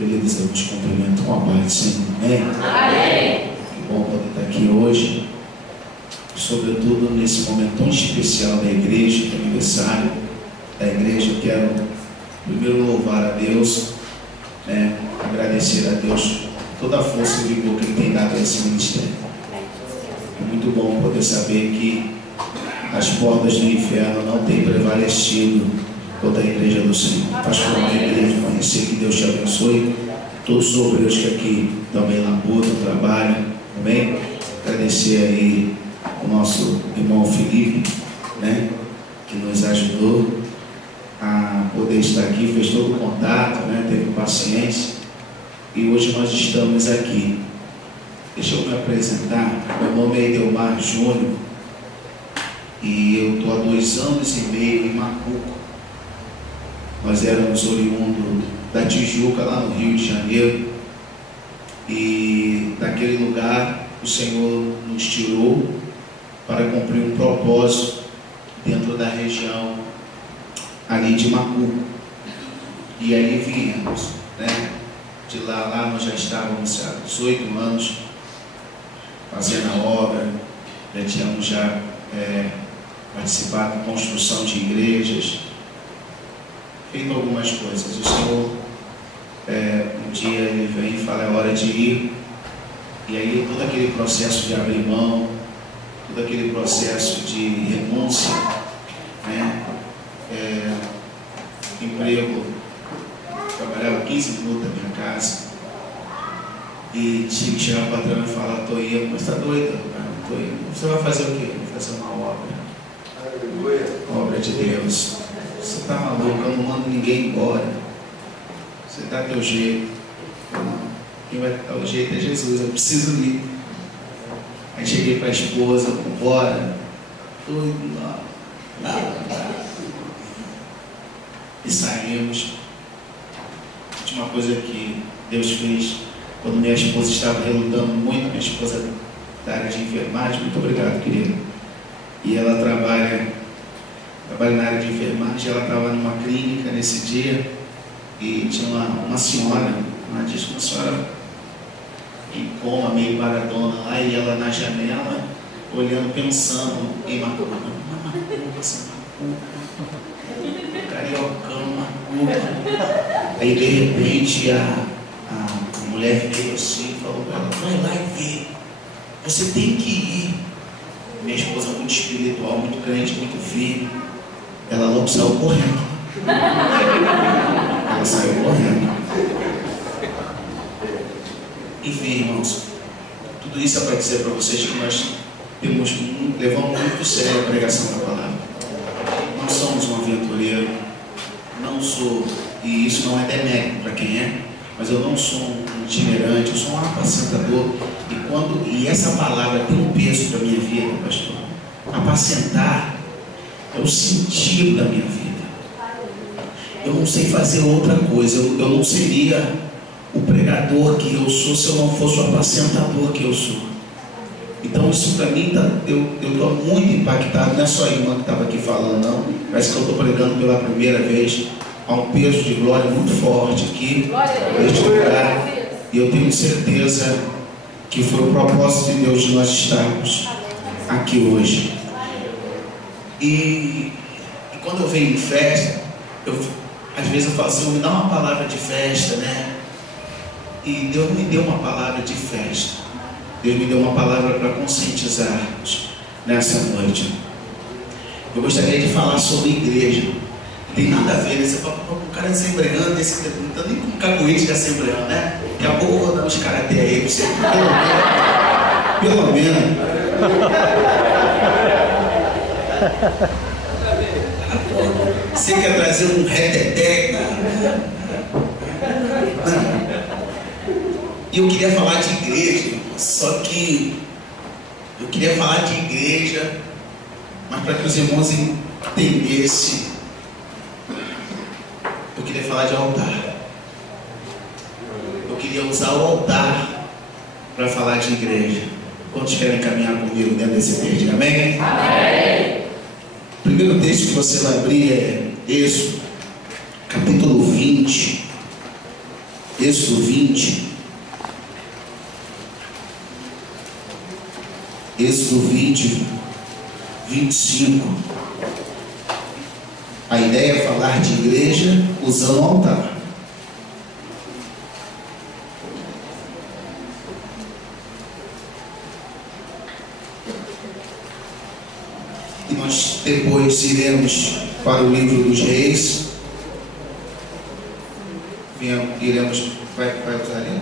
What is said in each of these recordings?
Queridos, eu te cumprimento com a paz do Senhor. Amém? Amém. Que bom poder estar aqui hoje, sobretudo nesse momento tão especial da igreja, do aniversário da igreja. Eu quero primeiro louvar a Deus, agradecer a Deus toda a força e vigor que Ele tem dado a esse ministério. É muito bom poder saber que as portas do inferno não têm prevalecido contra a igreja do Senhor. Pastor, a igreja, conhecer, que Deus te abençoe. Todos os obreiros que aqui também labutam, trabalham, amém? Agradecer aí o nosso irmão Felipe, que nos ajudou a poder estar aqui, fez todo o contato, teve paciência, e hoje nós estamos aqui. Deixa eu me apresentar. Meu nome é Edelmar Júnior e eu estou há 2 anos e meio em Macuco. Nós éramos oriundos da Tijuca, lá no Rio de Janeiro, e daquele lugar o Senhor nos tirou para cumprir um propósito dentro da região ali de Macuco. E aí viemos, de lá nós já estávamos há 18 anos fazendo a obra, já tínhamos participado da construção de igrejas, feito algumas coisas. O Senhor, um dia Ele vem e fala: é hora de ir. E aí todo aquele processo de abrir mão, todo aquele processo de renúncia, emprego, trabalhava 15 minutos da minha casa, e tinha que chegar para o patrão e falar: estou indo. Mas está doido? Não estou indo. Você vai fazer o quê? Vou fazer uma obra. Aleluia. Obra de Deus. Você está maluco? Eu não mando ninguém embora. Você dá teu jeito. Quem vai dar o jeito é Jesus. Eu preciso ir. Aí cheguei para a esposa: bora. Doido, não. E saímos. A última coisa que Deus fez, quando minha esposa estava relutando muito, minha esposa da área de enfermagem, muito obrigado, querida, e ela trabalha na área de enfermagem. Ela estava numa clínica nesse dia e tinha uma senhora, uma senhora em coma, meio paradona lá, e ela na janela, olhando, pensando em Macuco. Cariocão, Macuco. Aí de repente a mulher veio assim e falou para ela: vai lá e vê, você tem que ir. Minha esposa, muito espiritual, muito crente, muito firme, ela logo saiu correndo. Ela saiu correndo. Enfim, irmãos, tudo isso é para dizer para vocês que nós levamos muito sério a pregação da palavra. Não somos um aventureiro, não sou, e isso não é demérito para quem é, mas eu não sou um itinerante, eu sou um apacentador. E essa palavra tem um peso para a minha vida, pastor. Apacentar é o sentido da minha vida. Eu não sei fazer outra coisa. Eu não seria o pregador que eu sou se eu não fosse o apacentador que eu sou. Então isso para mim, eu estou muito impactado. Não é só a irmã que estava aqui falando, não. Parece que eu estou pregando pela primeira vez. Há um peso de glória muito forte aqui neste lugar, e eu tenho certeza que foi o propósito de Deus de nós estarmos aqui hoje. E quando eu venho em festa, às vezes eu falo assim: me dá uma palavra de festa, E Deus me deu uma palavra de festa. Deus me deu uma palavra para conscientizarmos nessa noite. Eu gostaria de falar sobre igreja. Não tem nada a ver, Você fala: o cara é assembleano, não está nem com cacuete de assembleano, Daqui a pouco eu vou dar uns karatê aí para você. Pelo menos. Você quer trazer um reteté? E eu queria falar de igreja, só que eu queria falar de igreja, mas para que os irmãos entendessem, eu queria falar de altar. Eu queria usar o altar para falar de igreja. Quantos querem caminhar comigo dentro desse texto? Amém? Amém. O primeiro texto que você vai abrir é Êxodo, capítulo 20. Êxodo 20. Êxodo 20, 25. A ideia é falar de igreja usando o altar. E nós depois iremos para o livro dos reis. Iremos, vai usar ali?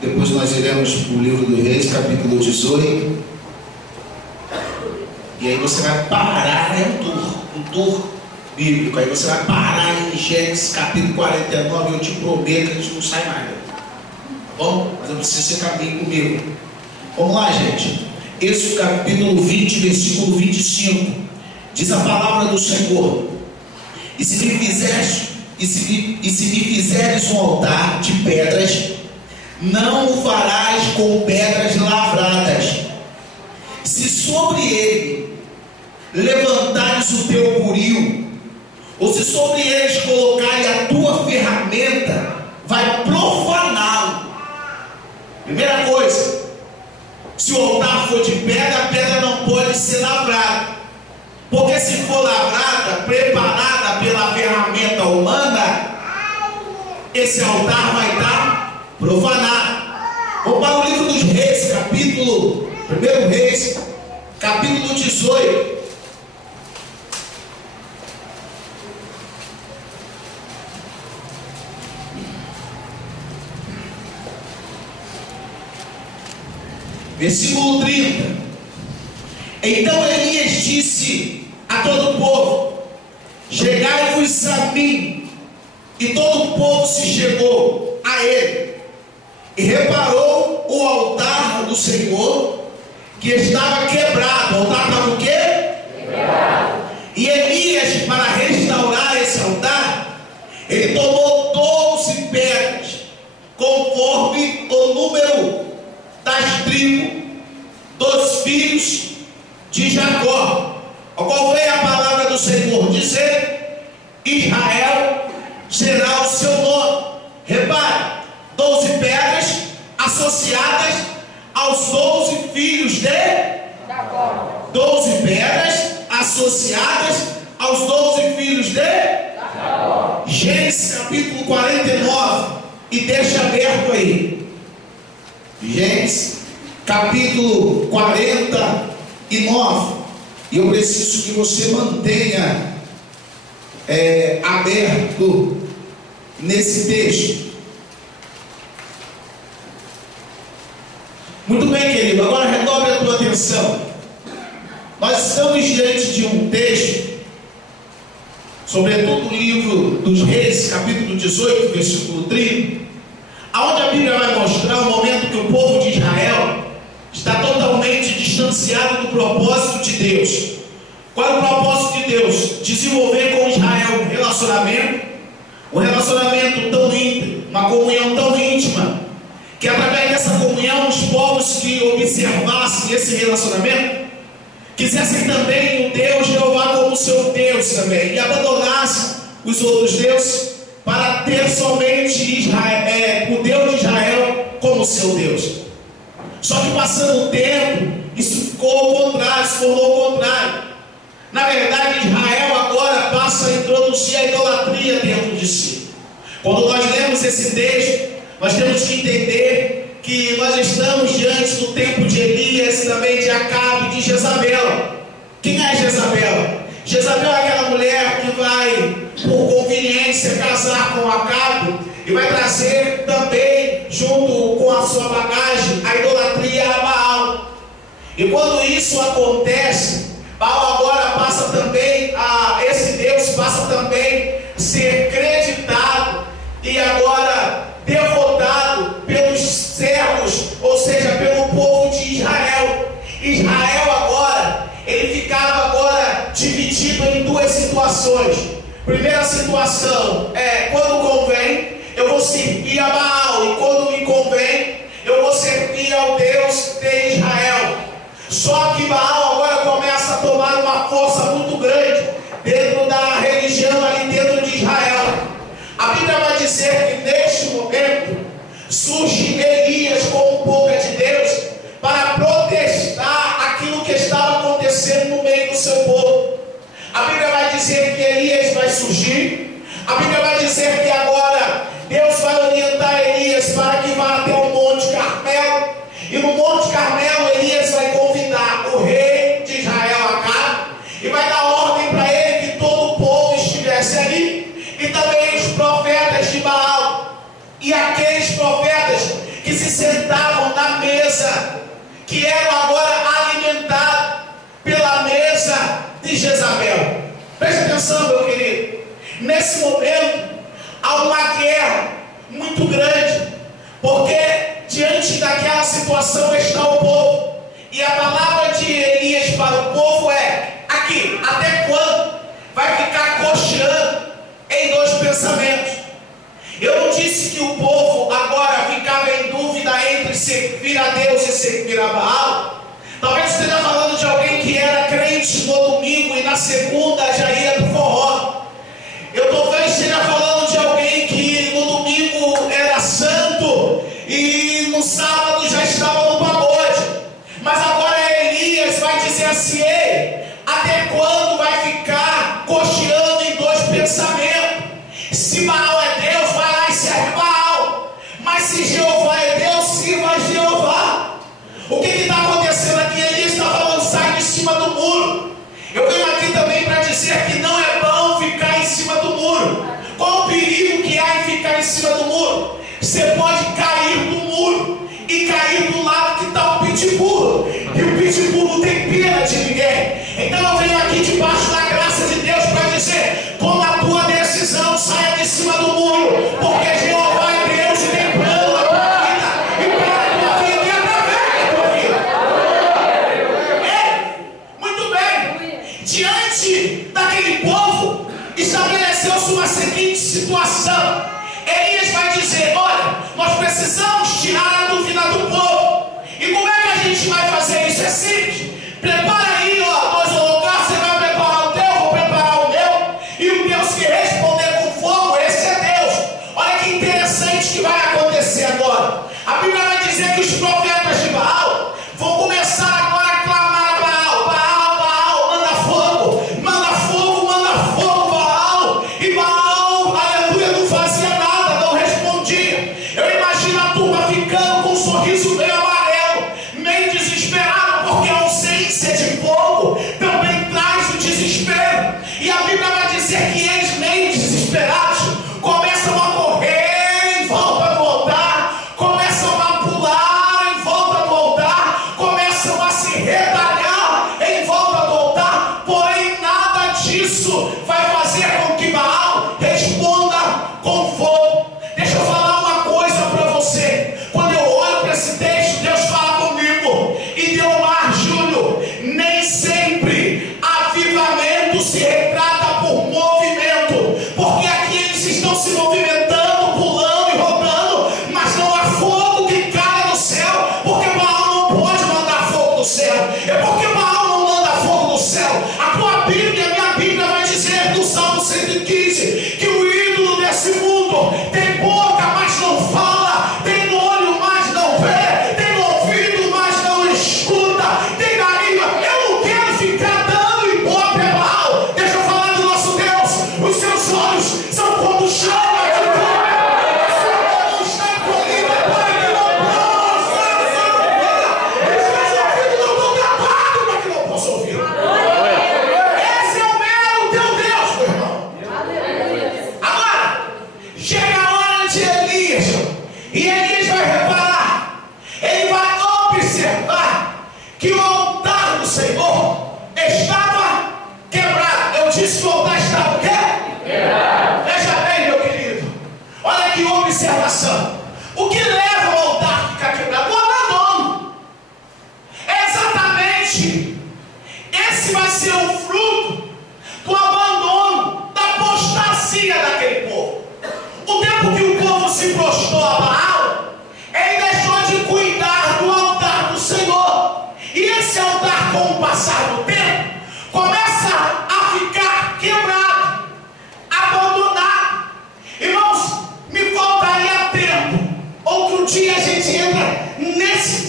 Depois nós iremos para o livro dos reis, capítulo 18. E aí você vai parar, um tour bíblico. Aí você vai parar em Gênesis capítulo 49. Eu te prometo que a gente não sai mais. Tá bom? Mas eu preciso você caminhar comigo. Vamos lá, gente. Êxodo capítulo 20, versículo 25. Diz a palavra do Senhor: E se me fizeres um altar de pedras, não o farás com pedras lavradas. Se sobre ele levantares o teu buril, ou se sobre eles colocares a tua ferramenta, vai profaná-lo. Primeira coisa, se o altar for de pedra, a pedra não pode ser lavrada, porque se for lavrada, preparada pela ferramenta humana, esse altar vai estar profanado. Vamos para o livro dos reis, capítulo 1 Reis, capítulo 18. Versículo 30. Então Elias disse a todo o povo: Chegai-vos a mim. E todo o povo se chegou a ele, e reparou o altar do Senhor, que estava quebrado. O altar estava o quê? Quebrado. E Elias, para restaurar esse altar, ele tomou 12 pedras, conforme o número das tribos dos filhos de Jacó. Qual veio a palavra do Senhor dizer: Israel será o seu nome. Repare, 12 pedras associadas aos 12 filhos de Jacó. 12 pedras associadas aos 12 filhos de Jacó. Gênesis capítulo 49, e deixa aberto aí. Gênesis capítulo 49. E eu preciso que você mantenha aberto nesse texto. Muito bem, querido. Agora redobre a tua atenção. Nós estamos diante de um texto, sobretudo o livro dos Reis, capítulo 18, versículo 30, aonde a Bíblia vai mostrar o momento que o povo de Israel está totalmente distanciado do propósito de Deus. Qual é o propósito de Deus? Desenvolver com Israel um relacionamento tão íntimo, uma comunhão tão íntima, que através dessa comunhão os povos que observassem esse relacionamento quisessem também o Deus Jeová como seu Deus também, e abandonassem os outros deuses para ter somente Israel, o Deus de Israel como seu Deus. Só que passando o tempo, isso ficou ao contrário, se tornou ao contrário. Na verdade, Israel agora passa a introduzir a idolatria dentro de si. Quando nós lemos esse texto, nós temos que entender que nós estamos diante do tempo de Elias, também de Acabe, de Jezabel. Quem é Jezabel? Jezabel é aquela mulher que vai, por conveniência, casar com Acabe e vai trazer também, junto com a sua bagagem, a idolatria a Baal. E quando isso acontece, Baal agora passa também esse Deus passa também a ser creditado e agora derrotado pelos servos, ou seja, pelo povo de Israel. Israel agora, ele ficava agora dividido em duas situações. Primeira situação é: quando convém, eu vou servir a Baal, e quando me convém, eu vou servir ao Deus de Israel. Só que Baal agora começa a tomar uma força muito grande dentro da religião ali dentro de Israel. dizer que neste momento surge Elias como boca de Deus para protestar aquilo que estava acontecendo no meio do seu povo. A Bíblia vai dizer que Elias vai surgir. A Bíblia vai dizer que agora Deus vai orientar Elias para que vá até o Monte Carmelo. E no Monte Carmelo Elias vai convidar o rei de Israel, Acabe, e vai dar ordem para ele que todo o povo estivesse ali, e também os profetas de Baal, e aqueles profetas que se sentavam na mesa, que eram agora alimentados pela mesa de Jezabel. Preste atenção, meu querido. Nesse momento há uma guerra muito grande, porque diante daquela situação está o povo. E a palavra de Elias para o povo é: aqui, até quando vai ficar cocheando em dois pensamentos? Eu não disse que o povo agora ficava em dúvida entre servir a Deus e servir a Baal. Talvez esteja falando de alguém que era crente no domingo e na segunda já ia para o forró. Eu talvez esteja falando de alguém que no domingo era santo e no sábado já estava no pagode. Mas agora Elias vai dizer assim: ei, até quando vai ficar cocheando em dois pensamentos? Se Baal é Deus, vai lá e serve Baal. Mas se Jeová é Deus, sirva a Jeová. O que está acontecendo aqui? Elias está falando: sai de cima do muro. Eu venho aqui também para dizer que não é bom ficar em cima do muro. Qual o perigo que há em ficar em cima do muro? Você pode cair do muro e cair do lado que está o pitbull. E o pitbull não tem pena de ninguém. Então eu venho aqui debaixo da graça de Deus para dizer: toma a tua decisão, saia de cima do muro, porque Jeová é Deus e tem plano na tua vida, e para a tua vida e através da tua vida. Muito bem. Diante daquele povo estabeleceu-se uma seguinte situação. Elias vai dizer: olha, nós precisamos tirar a dúvida do povo. E como é que a gente vai fazer isso? É simples. Prepara aí, ó, dois holocaustos. Você vai preparar o teu, eu vou preparar o meu. E o Deus que responder com fogo, esse é Deus. Olha que interessante que vai acontecer agora. A Bíblia vai dizer que os profetas de Baal vão começar agora a clamar a Baal: Baal, Baal, manda fogo, manda fogo, manda fogo, Baal. E Baal, aleluia, não fazia nada, não respondia. Eu imagino a turma ficando com um sorriso meio amarelo, meio desesperado, porque a ausência de fogo também traz o desespero. E a Bíblia vai dizer que eles, meio desesperados, começam a correr em volta do altar, começam a pular em volta do altar, começam a se retalhar em volta do altar. Porém, nada disso vai fazer com que Baal responda com fogo. Deixa eu falar uma coisa para você. Quando eu olho para esse texto, Deus fala comigo: e Delmar Júnior, nem sempre avivamento se retrata por movimento, porque aqui eles estão se movimentando, pulando e rodando, mas não há fogo que caia do céu, porque Baal não pode mandar fogo do céu. É porque Baal não manda fogo do céu. A tua Bíblia, a minha Bíblia vai dizer no Salmo 115 que o ídolo desse mundo tem boca, mas não fala, tem olho, mas não vê, tem ouvido, mas não escuta, tem nariz. Eu não quero ficar dando ibope a Baal. Deixa eu falar do nosso Deus. Os seus olhos são como chama de fogo. Não está colhida para que não possa ouvir. Os seus ouvidos não estão tapados para que não possa ouvir. Esse é o meu teu Deus, meu irmão. Agora, chega a hora de Elias, e Elias vai reparar, ele vai observar que o altar do Senhor estava quebrado. Eu disse que o altar estava o quê? Quebrado. Veja bem, meu querido, olha que observação. O que leva o altar a ficar quebrado? O abandono. É exatamente esse vai ser o fruto do abandono, da apostasia daquele povo. O tempo que o povo se prostrou a Baal, ele deixou de cuidar do altar do Senhor. E esse altar, com o passar do tempo, começa a ficar quebrado, abandonado. Irmãos, me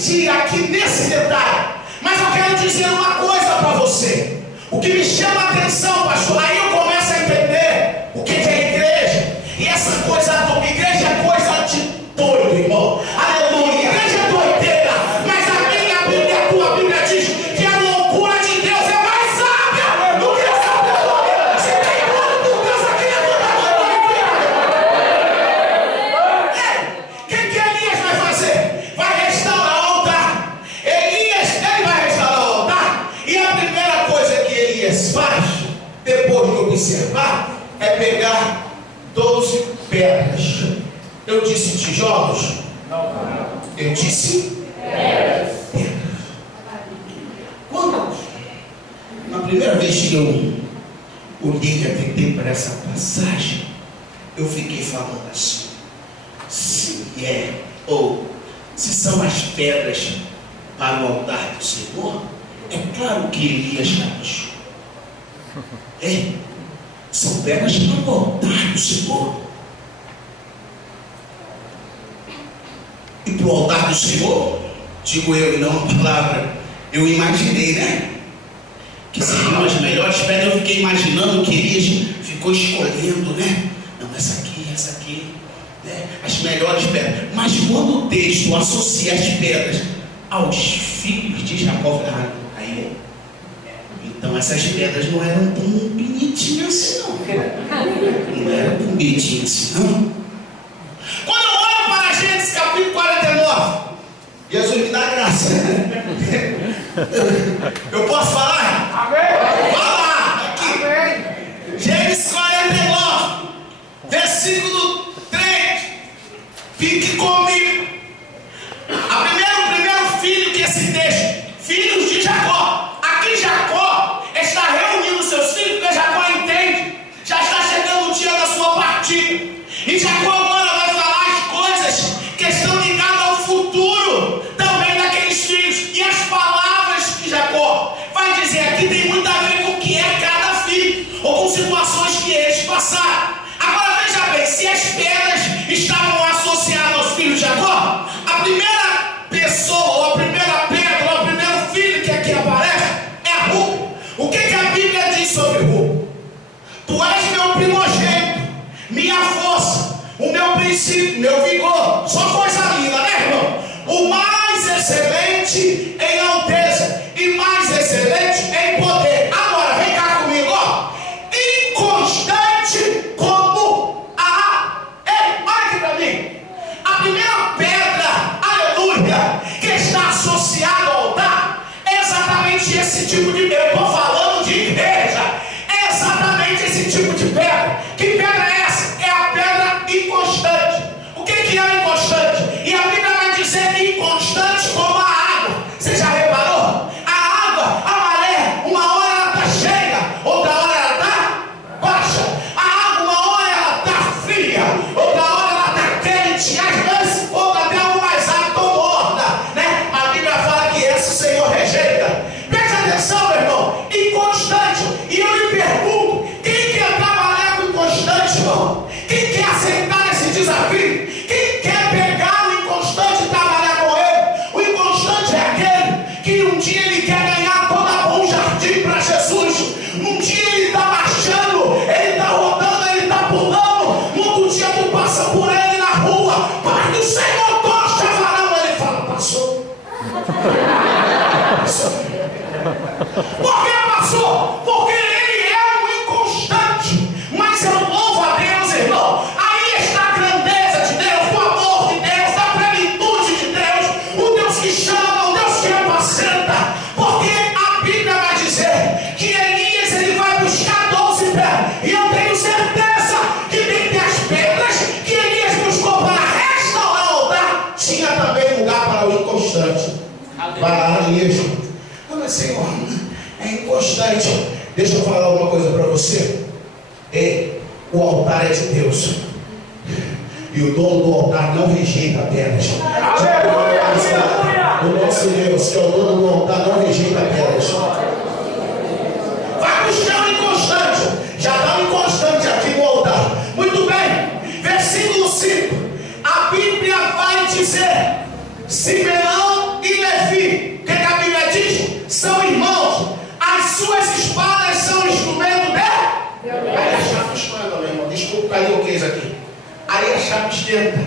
insistir aqui nesse detalhe, mas eu quero dizer uma coisa para você. O que me chama a atenção, pastor, aí eu começo a entender o que é igreja. E essa coisa, igreja é coisa de doido, irmão. Aleluia, igreja é doideira. Mas a minha Bíblia, a tua Bíblia diz que a loucura de Deus é mais sábia do que a sabedoria. Se tem plano por Deus aqui, é tudo. O que Elias vai fazer? Vai restaurar o altar. Elias, ele vai restaurar o altar. E a primeira coisa que Elias faz, depois de observar, é pegar 12 pedras. Eu disse tijolos? Não. Eu disse pedras. Quando, na primeira vez que eu li e atentei para essa passagem, eu fiquei falando assim: se é, ou se são as pedras para o altar do Senhor, é claro que Elias caprichou. São pedras para o altar do Senhor. E para o altar do Senhor, digo eu e não a palavra, eu imaginei, né? Que seriam as melhores pedras. Eu fiquei imaginando que Elias ficou escolhendo, né? Não, essa aqui, né? As melhores pedras. Mas quando o texto associa as pedras aos filhos de Jacó, aí então essas pedras não eram tão bonitinhas assim, não. Não eram tão bonitinhas assim, não. Quando eu olho para Gênesis capítulo 49, Jesus me dá graça. Eu posso falar? Amém. Vai lá, aqui. Amém. Gênesis 49, versículo 3. Fique comigo. O primeiro filho que esse texto, filhos de Jacó. Aqui Jacó está reunindo seus filhos, porque Jacó entende, já está chegando o dia da sua partida. E Jacó agora vai falar as coisas que estão ligadas ao futuro também daqueles filhos. E as palavras que Jacó vai dizer aqui tem muito a ver com o que é cada filho, ou com situações que eles passaram. Agora veja bem, se as pedras estavam associadas aos filhos de Jacó, a primeira pessoa, ou a primeira pedra, ou o primeiro filho que aqui aparece é Rubem. O que a Bíblia diz sobre Rubem? Tu és meu primogênito, minha força, o meu princípio, meu vigor. Só coisa linda, né, irmão? O mais excelente em alteza e mais excelente em poder. Agora, vem cá comigo, ó. Inconstante como a... Ei, olha aqui para mim. A primeira pedra, aleluia, que está associada ao altar, é exatamente esse tipo de pedra. Eu estou falando de igreja. É exatamente esse tipo de pedra. Que pedra é essa? É a pedra inconstante. O que é inconstante? E a Bíblia vai dizer inconstante como a água. Você já reparou? A água, a maré, uma hora ela está cheia, outra hora ela está baixa. A água, uma hora ela está fria, outra hora ela está quente. Às vezes, outra até algo mais alto ou morna, né? A Bíblia fala que esse o Senhor rejeita. Preste atenção, meu irmão. Inconstante. E eu lhe pergunto, quem quer trabalhar com inconstante, irmão? Quem quer aceitar esse desafio? Quem quer pegar o inconstante e trabalhar com ele? O inconstante é aquele que um dia ele quer ganhar toda a bom jardim para Jesus. Um dia ele está marchando, ele está rodando, ele está pulando. No outro dia tu passa por ele na rua. Pai do Senhor, tocha varão. Ele fala, passou. Por que passou? Porque ele é um inconstante. Mas eu louvo a Deus, irmão. Aí está a grandeza de Deus, o amor de Deus, a plenitude de Deus, o Deus que chama, o Deus que apacenta. Porque a Bíblia vai dizer que Elias ele vai buscar 12 pedras. E eu tenho certeza que dentre as pedras que Elias buscou para restaurar o altar, tinha também lugar para o inconstante. Vai lá, Elias. Mas Senhor, é inconstante. Deixa eu falar uma coisa para você. O altar é de Deus. E o dono do altar não rejeita pedras. O nosso Deus, que é o dono do altar, não rejeita pedras. Vai buscar o inconstante. Já está o inconstante aqui no altar. Muito bem. Versículo 5. A Bíblia vai dizer: Simeão e português aqui. Aí a chave esquerda.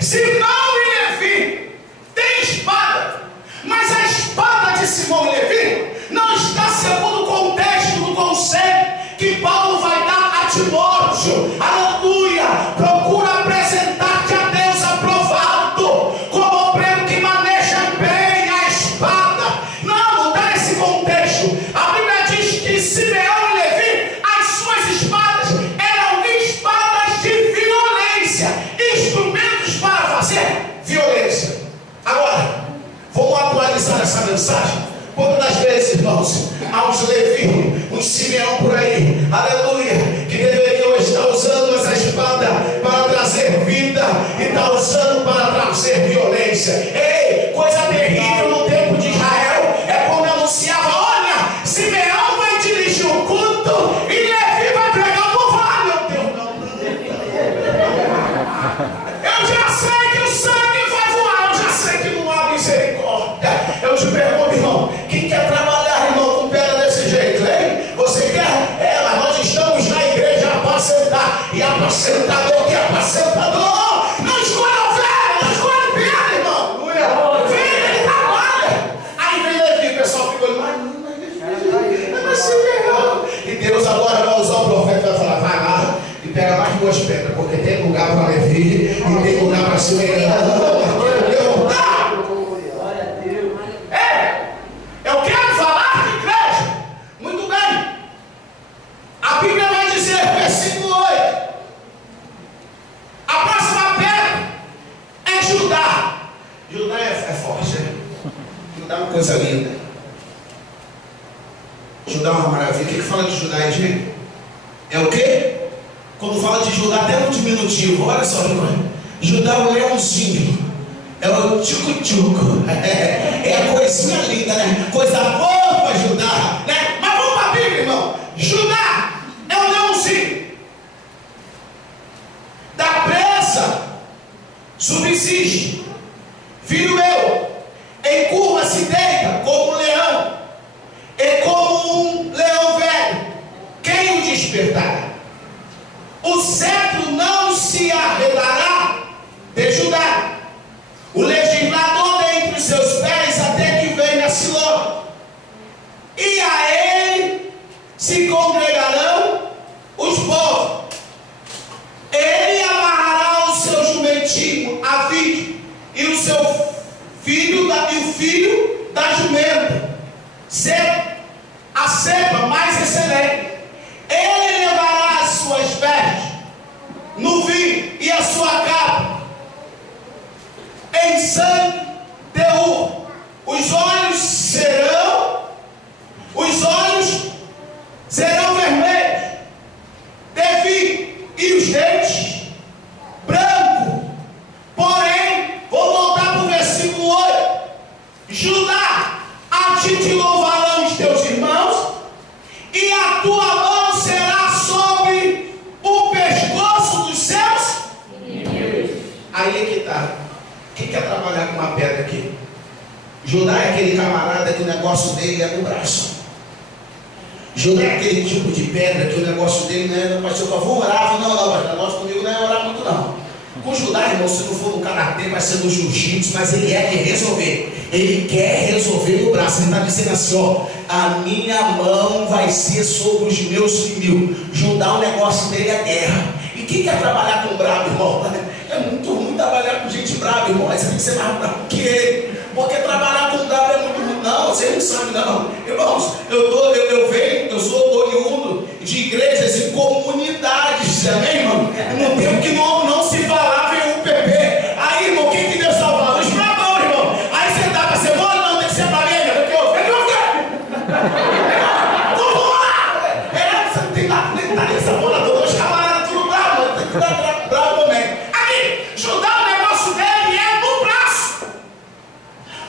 Simão e Levi tem espada, mas a espada de Simão e Levi não está segundo o contexto do conselho que Paulo vai dar a Timóteo. Aleluia! Procura apresentar-te a Deus aprovado, como obreiro que maneja bem a espada. Não está nesse contexto. A Bíblia diz que Simeão e Levi, as suas espadas eram espadas de violência, instrumentos para fazer violência. Agora, vamos atualizar essa mensagem. Quantas das vezes, irmãos, há uns Levi, uns Simeão por aí, aleluia, que deveriam estar usando essa espada para trazer vida e está usando para trazer violência. Ei, coisa terrível no tempo de Israel é quando anunciava: olha, Simeão vai dirigir o culto e Levi vai pregar o povo. Ah, meu Deus, não. Eu já sei que o sangue vai voar, eu já sei que não há misericórdia. Eu te pergunto, irmão, quem quer trabalhar, irmão, com pedra desse jeito, hein? Você quer? É, mas nós estamos na igreja a apacentar. E apacentador que é apacentador não escolhe ovelha, não escolhe pedra, irmão. Vem, ele trabalha. Aí vem Levi, o pessoal fica olhando, mas Simeão. E Deus agora vai usar o profeta e vai falar: vai lá e pega mais 2 pedras, porque tem lugar para Levi e tem lugar para Simeão. Eu quero falar de igreja. Muito bem. A Bíblia vai dizer, versículo 8: a próxima pedra é Judá. Judá é forte, né? Judá é uma coisa linda. Judá é uma maravilha. O que fala de Judá aí, gente? É o quê? Quando fala de Judá, até no diminutivo. Olha só, irmão. Judá é o leãozinho. É o tchucu-tchucu. É a coisinha linda, né? Coisa boa para Judá, né? Mas vamos para a Bíblia, irmão. Judá é o leãozinho. Da presa subsiste. Filho meu, encurva-se, deita como um leão, e como um leão velho, quem o despertará? O cetro não se arredará de Judá, o legislador dentre os seus pés, até que venha Siló, e a ele se congregarão os povos. Ele amarrará o seu jumentinho a vide, e o seu filho o filho da jumenta, a cepa mais excelente. Ele levará as suas vestes no vinho e a sua capa em sangue de uva. Os olhos serão vermelhos de vinho, e os dentes brancos. Porém, vou voltar para o versículo 8: Judá, a ti te louvarão os teus irmãos, e a tua mão será sobre o pescoço dos seus inimigos. Aí é que está. Quem quer trabalhar com uma pedra aqui? Judá é aquele camarada que o negócio dele é no braço. Judá é aquele tipo de pedra que o negócio dele não é, pastor, eu vou orar. Não, mas o negócio comigo não é orar muito, não. Com Judá, irmão, se não for no karatê, vai ser no jiu-jitsu, mas ele quer resolver. Ele quer resolver no braço. Ele está dizendo assim, ó: a minha mão vai ser sobre os meus inimigos. Judá, o negócio dele é guerra. E quem quer trabalhar com brabo, irmão? É muito ruim trabalhar com gente brava, irmão. Você tem que ser mais bravo que ele. Porque trabalhar com bravo é muito ruim. Não, você não sabe, não. Irmãos, eu sou oriundo de igrejas e comunidades, amém, irmão? No tempo que não se falava em UPP. Aí, irmão, quem que Deus salvava? Os bravão, irmão. Aí você dá para ser bom? Não, tem que ser barreira. Então vamos lá. Você não tem nada nessa bola toda. Os camaradas tudo bravo, tem que dar bravo também. Aqui, Judá, o negócio dele é no braço.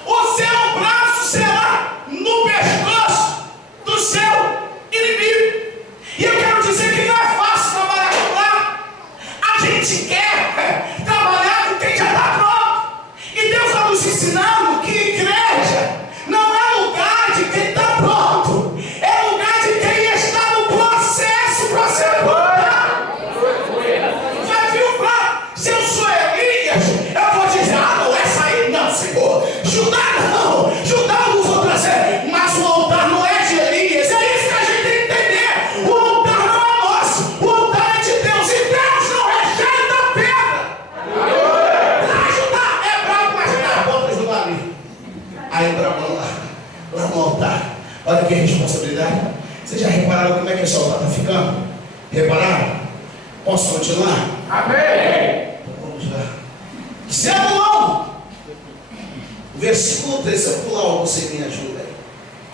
O seu braço será no pescoço. responsabilidade. Vocês já repararam como é que esse altar está ficando? Repararam? Posso continuar? Amém! Então vamos lá. Zebulon! Versículo 3, se eu pular, você me ajuda aí.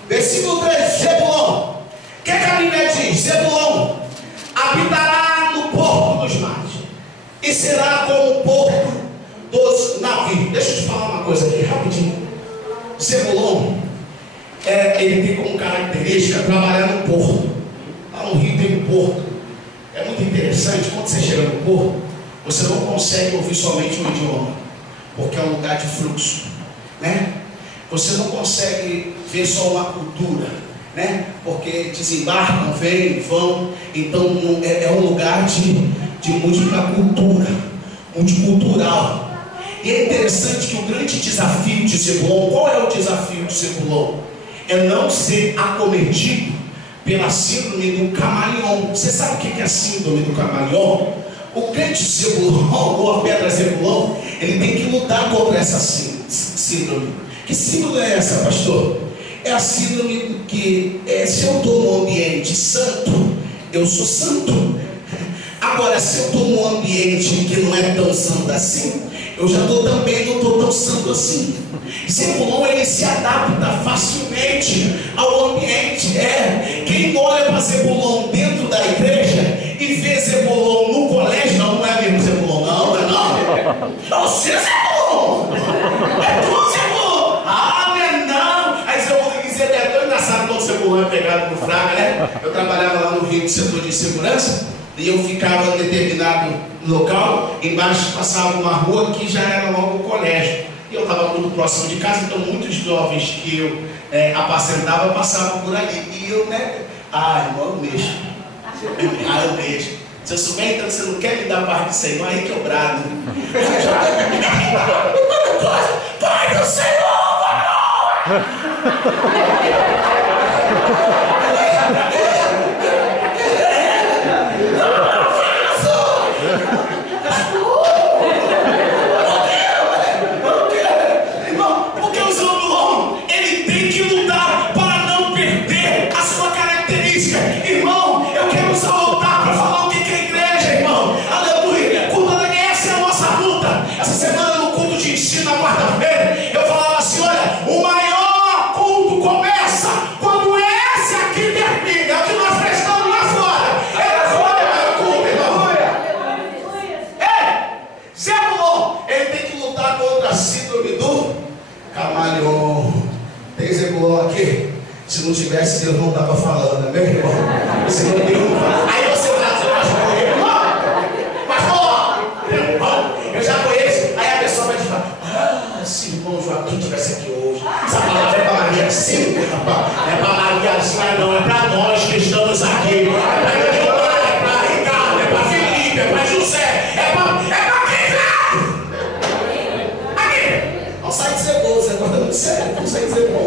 Versículo 3, Zebulon. O que a Bíblia diz? Zebulon habitará no porto dos mares e será como o porto dos navios. Deixa eu te falar uma coisa aqui, rapidinho. Zebulon, ele tem como característica trabalhar no porto. Lá no Rio tem um porto. É muito interessante, quando você chega no porto, você não consegue ouvir somente um idioma, porque é um lugar de fluxo, né? Você não consegue ver só uma cultura, né? Porque desembarcam, vêm, vão. Então é um lugar de múltipla cultura, multicultural. E é interessante que o grande desafio de Zebulon, qual é o desafio de Zebulon? É não ser acometido pela síndrome do camaleão. Você sabe o que é a síndrome do camaleão? O grande Zebulon, ou a pedra Zebulon, ele tem que lutar contra essa síndrome. Que síndrome é essa, pastor? É a síndrome do que, se eu estou num ambiente santo, eu sou santo. Agora, se eu estou num ambiente que não é tão santo assim, eu já estou também, não estou tão santo assim. Zebulon, ele se adapta facilmente ao ambiente. Quem olha para Zebulon dentro da igreja e vê Zebulon no colégio, não é mesmo Zebulon, não é não. Você é Zebulon! É tu, Zebulon! Ah, não é não! Aí Zebulon dizia, é tão engraçado quando Zebulon é pegado no fraga, né? Eu trabalhava lá no Rio de setor de segurança e eu ficava em determinado local, embaixo passava uma rua que já era logo o colégio. E eu estava muito próximo de casa, então muitos jovens que eu apacentava passavam por ali. E eu, né? Irmão, eu mexo. Eu mexo. Se eu souber, então você não quer me dar parte do Senhor, aí que eu brado. Pai do Senhor, varão! Porque o Zebulon, ele tem que lutar para não perder a sua característica. Irmão, eu quero usar o altar para falar o que é igreja, irmão. Aleluia. Essa é a nossa luta. Essa semana no culto de ensino, na quarta-feira, eu falava assim, olha, o maior culto começa quando esse aqui termina. É o que nós prestamos lá fora. É lá fora o maior culto, irmão. Zebulon, ele tem que lutar contra a síndrome do camaleão. Tem Zebulon aqui? Se não tivesse, Deus não estava falando, meu irmão. Se não tem um. Aí você vai dizer, pastor, eu já conheço. Aí a pessoa vai te falar, se o irmão Joaquim estivesse aqui hoje, essa palavra é para Maria sim, rapaz. Não é para Maria, não, é para nós que estamos aqui. É para Leonardo, é para Ricardo, é para Felipe, é para José, é para quem, velho? Aqui. Não sai de ser bom, você acorda muito sério, não sai de ser bom.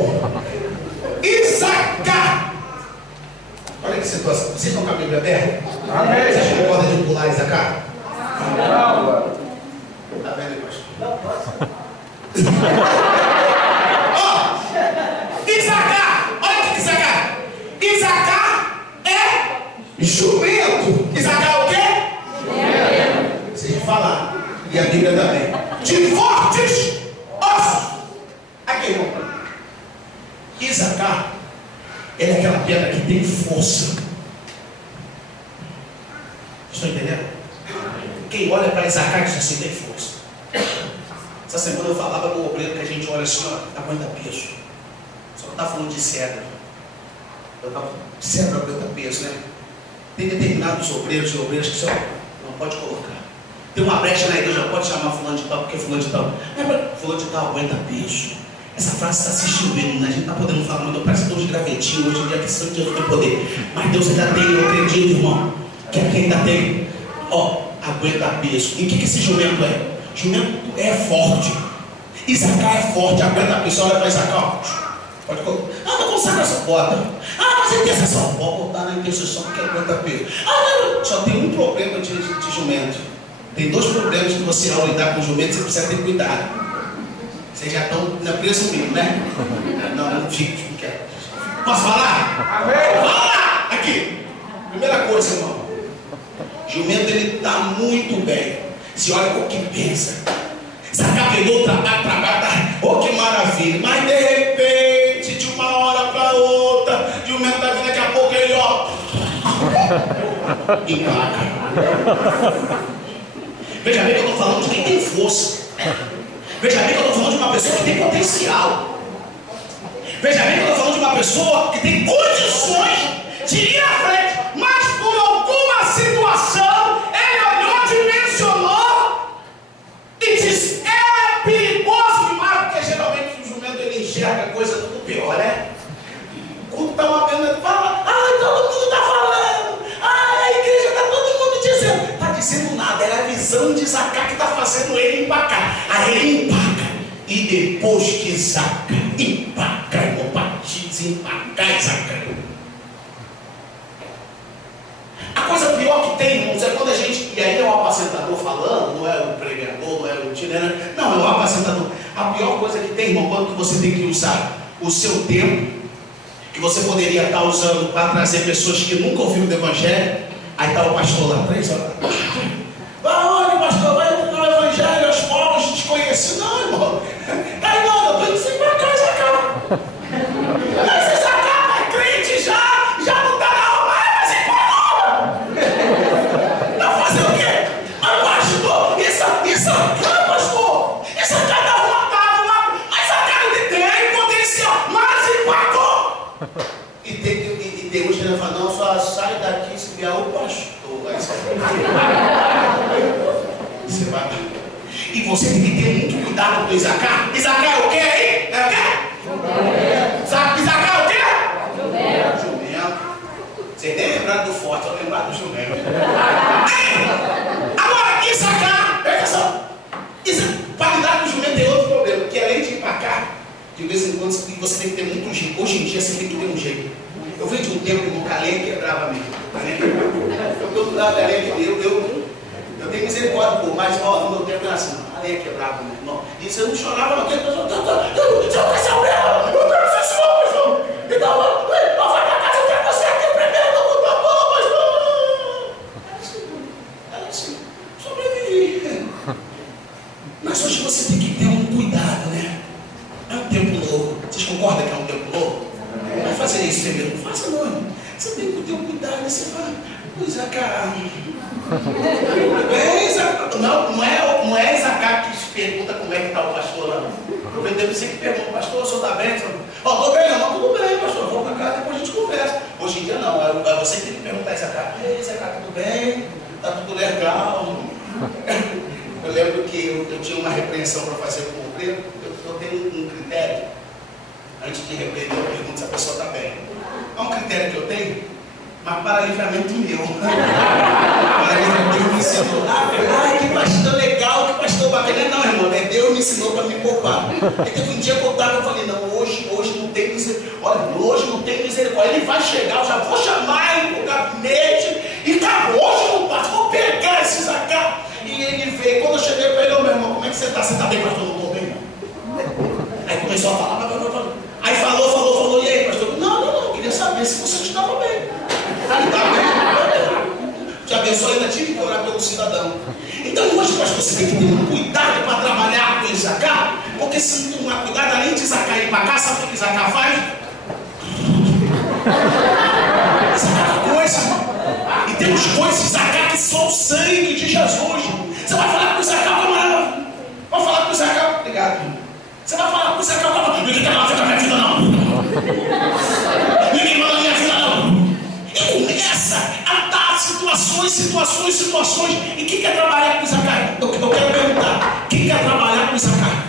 Isacar. Olha que situação. Vocês estão com a Bíblia aberta? Amém. Vocês concordam de pular Isacar? Não. Tá vendo aí, pastor? Não posso. Isacar. Olha aqui, Isacar. Isacar é jumento. Isacar é o quê? Jumento. Vocês falaram. E a Bíblia também. De fortes ossos. Aqui, irmão. Isacar, ele é aquela pedra que tem força. Estão entendendo? Quem olha para Isacar diz assim, tem força. Essa semana eu falava do obreiro que a gente olha assim, ó, aguenta peso. Só não está falando de cedro. Cedro aguenta peso, né? Tem determinados obreiros e obreiras que você não pode colocar. Tem uma brecha na igreja, não pode chamar fulano de tal, porque fulano de tal. Fulano de tal aguenta peso. Essa frase está se extinguindo, né? A gente está podendo falar, mas parece que tem uns gravetinhos hoje em dia que são de Deus tem poder. Mas Deus ainda tem, eu acredito, irmão, que aqui ainda tem, aguenta peso. E o que esse jumento é? Jumento é forte. Isacar é forte, aguenta peso. Olha para Isacar, pode colocar. Não consagra essa bota. Mas a intercessão, pode botar na intercessão porque aguenta peso. Só tem um problema de jumento. Tem dois problemas que você, ao lidar com o jumento, você precisa ter cuidado. Vocês já estão presumindo, né? Não fique quieto. Posso falar? Amém. Vamos lá! Aqui. Primeira coisa, irmão. Jumento, ele está muito bem. Se olha com o que pensa. Zacá pegou o trabalho, oh, que maravilha. Mas de repente, de uma hora para outra, jumento está vindo, daqui a pouco ele, ó, empaca. Veja bem que eu estou falando de quem tem força. Veja bem que eu estou falando de uma pessoa que tem potencial. Veja bem que eu estou falando de uma pessoa que tem condições de ir à frente. Mas por alguma situação, ele olhou, dimensionou e disse: é perigoso demais, porque geralmente o jumento ele enxerga coisa tudo pior, né? Quando está uma pena, ele fala: ai, todo mundo está falando, ai, a igreja está todo mundo dizendo. Está dizendo nada, é a visão de Zacá que está fazendo ele empacar. Aí ele empaca, e depois que Zacá empaca, irmão, batiza, empacar, Zacá. A coisa pior que tem, irmãos, é quando a gente, e aí é o apacentador falando, não é o pregador, não é o itinerante, não, é o apacentador. A pior coisa que tem, irmão, quando você tem que usar o seu tempo, que você poderia estar usando para trazer pessoas que nunca ouviram do Evangelho, aí está o pastor lá, 3 horas. Vai onde, pastor? Vai no Evangelho aos povos desconhecidos. Não, irmão. Aí não, eu estou dizendo para cá, Zacá. Mas esse Zacá é crente já não está na alma, mas é para não fazer o quê? Mas pastor, isso Zacá, pastor. Esse Zacá está arrumatado lá, mas Zacá ele tem potencial, mas empacou. E tem uns que falam: não, só sai daqui se vier o pastor. Você vai. E você tem que ter muito cuidado com o Zacá. Zacá é o quê aí? É o quê? Zacá é o quê? Jumento. Vocês nem lembraram do forte, só lembraram do jumento. Agora, Zacá, presta atenção. Qualidade do jumento tem outro problema, que além de empacar, de vez em quando você tem que ter muito jeito. Hoje em dia você tem que ter um jeito. Eu venho de um tempo que a galinha quebrava mesmo. Eu tenho misericórdia, pô, mas ó, no meu tempo era assim, a lenha quebrava, meu irmão. E você não chorava, não. Você não quer ser o meu? Eu quero ser seu, pastor. Então, vai pra casa, eu quero você aqui primeiro, eu vou pastor. Era assim, sobrevivi. Mas hoje você tem que ter um cuidado, né? É um tempo novo. Vocês concordam que é um tempo novo? Não vai fazer isso primeiro, não faça não, irmão. Você tem que ter um cuidado, você fala: Zacá. Não é Zacá que pergunta como é que está o pastor lá. Eu deve ser que pergunta: pastor, o senhor está bem? Estou bem, não, tudo bem, pastor. Vou para casa, depois a gente conversa. Hoje em dia não, é você que tem que perguntar a Zacá: ei, Zacá, tudo bem? Está tudo legal? Eu lembro que eu tinha uma repreensão para fazer com o preto. Eu tenho um critério. Antes de repreender, eu pergunto se a pessoa está bem. É um critério que eu tenho, mas para livramento meu. Para livramento me ensinou. Ai, que pastor legal, que pastor bacana. Não, irmão, Deus me ensinou para me poupar. Aí teve um dia que eu falei: não, hoje não tem misericórdia. Olha, hoje não tem misericórdia. Ele vai chegar, eu já vou chamar ele para o gabinete. E acabou, hoje não passa, vou pegar esse Zacá. E ele veio. Quando eu cheguei para ele: ô meu irmão, como é que você está? Você está bem, pastor? Não estou bem, não. Aí começou a falar. Aí falou, e aí, pastor? Não, queria saber se você estava bem. Ele está bem. Te abençoe, ainda tive que orar pelo cidadão. Então hoje, pastor, você tem que ter um cuidado para trabalhar com Zacá, porque se não tomar cuidado, além de Zacá ir para cá, sabe o que Zacá faz? Zacá coisa. E temos coisas de Zacá que são o sangue de Jesus. Você vai falar com o Zacá, camarada? Vai falar com o Zacá? Obrigado. Você vai falar com o Zacá, camarada? Ninguém quer falar com a minha vida, não. Ninguém manda minha vida, não. E começa a dar situações. E quem quer trabalhar com Zacá? Eu quero perguntar: quem quer trabalhar com Zacá?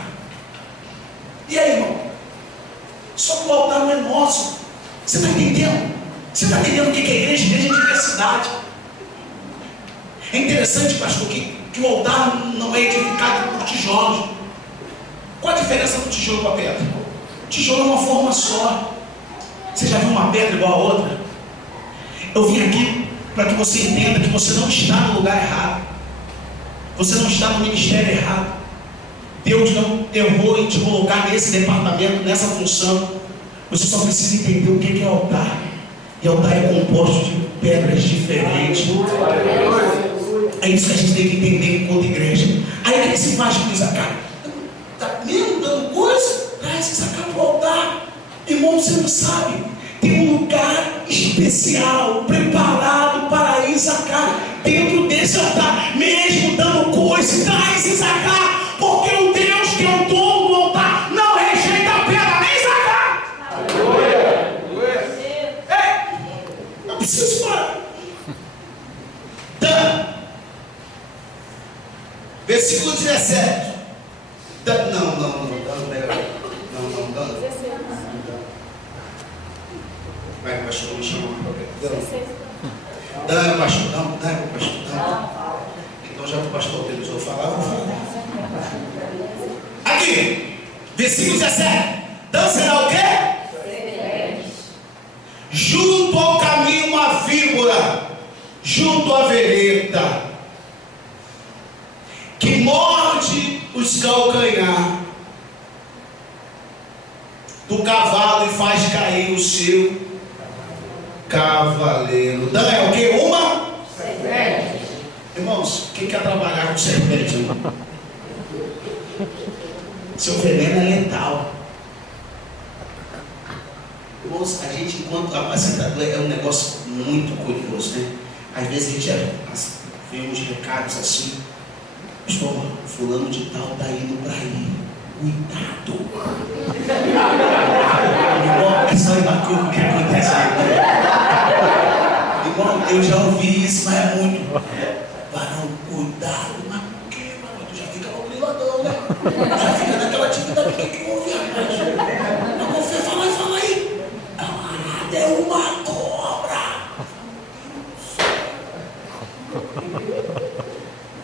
E aí, irmão? Só que o altar não é nosso. Você está entendendo? Você está entendendo o que é igreja? Igreja é diversidade. É interessante, pastor, que o altar não é edificado por tijolos. Qual a diferença do tijolo para a pedra? O tijolo é uma forma só. Você já viu uma pedra igual a outra? Eu vim aqui para que você entenda que você não está no lugar errado. Você não está no ministério errado. Deus não errou em te colocar nesse departamento, nessa função, Você só precisa entender o que é altar. E altar é composto de pedras diferentes. É isso que a gente tem que entender enquanto igreja. Aí o que se faz com Isacar? Está mesmo dando coisa? Traz Isacar para o altar. Irmão, você não sabe. Tem um lugar especial preparado para Isacar dentro desse altar. Mesmo dando coisa, traz Isacar. Porque o Deus que é o dono do altar não rejeita a pedra nem Isacar. Eu preciso parar. Dan. Versículo 17. Não. Vai que o pastor me chama. Dan é o pastor. Dan é o pastor. Então já que o pastor autorizou falar, eu vou falar. Aqui, versículo 17. Dan será o quê? Junto ao caminho uma víbora, junto à vereda, que morde os calcanhar do cavalo e faz cair o seu cavaleiro. Dan é o que? Uma serpente. Irmãos, quem quer trabalhar com serpente? Irmão? Seu veneno é letal. Irmãos, a gente, enquanto apacentador, é um negócio muito curioso, né? Às vezes a gente vê uns recados assim: pastor, fulano de tal está indo para aí. Cuidado. Irmão, é só imagina o que acontece aí. Irmão, eu já ouvi isso, mas é muito. Varão, cuidado. Mas por quê, mano? Tu já fica no griladão, né? Já fica naquela atividade que ouve, rapaz. Não confia, fala aí. Camarada, é uma cobra.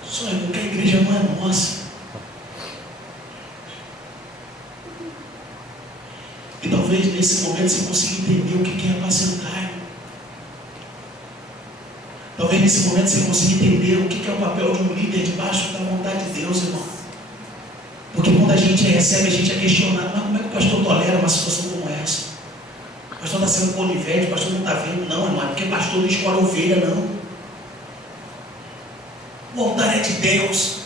Só irmão, que a igreja não é nossa. E talvez nesse momento você consiga entender o que é apacentar. Talvez nesse momento você consiga entender o que é o papel de um líder debaixo da vontade de Deus, irmão. Porque quando a gente recebe, a gente é questionado: mas como é que o pastor tolera uma situação como essa? O pastor está sendo conivente, o pastor não está vendo. Não, irmão, é porque o pastor não escolhe ovelha, não. O altar é de Deus.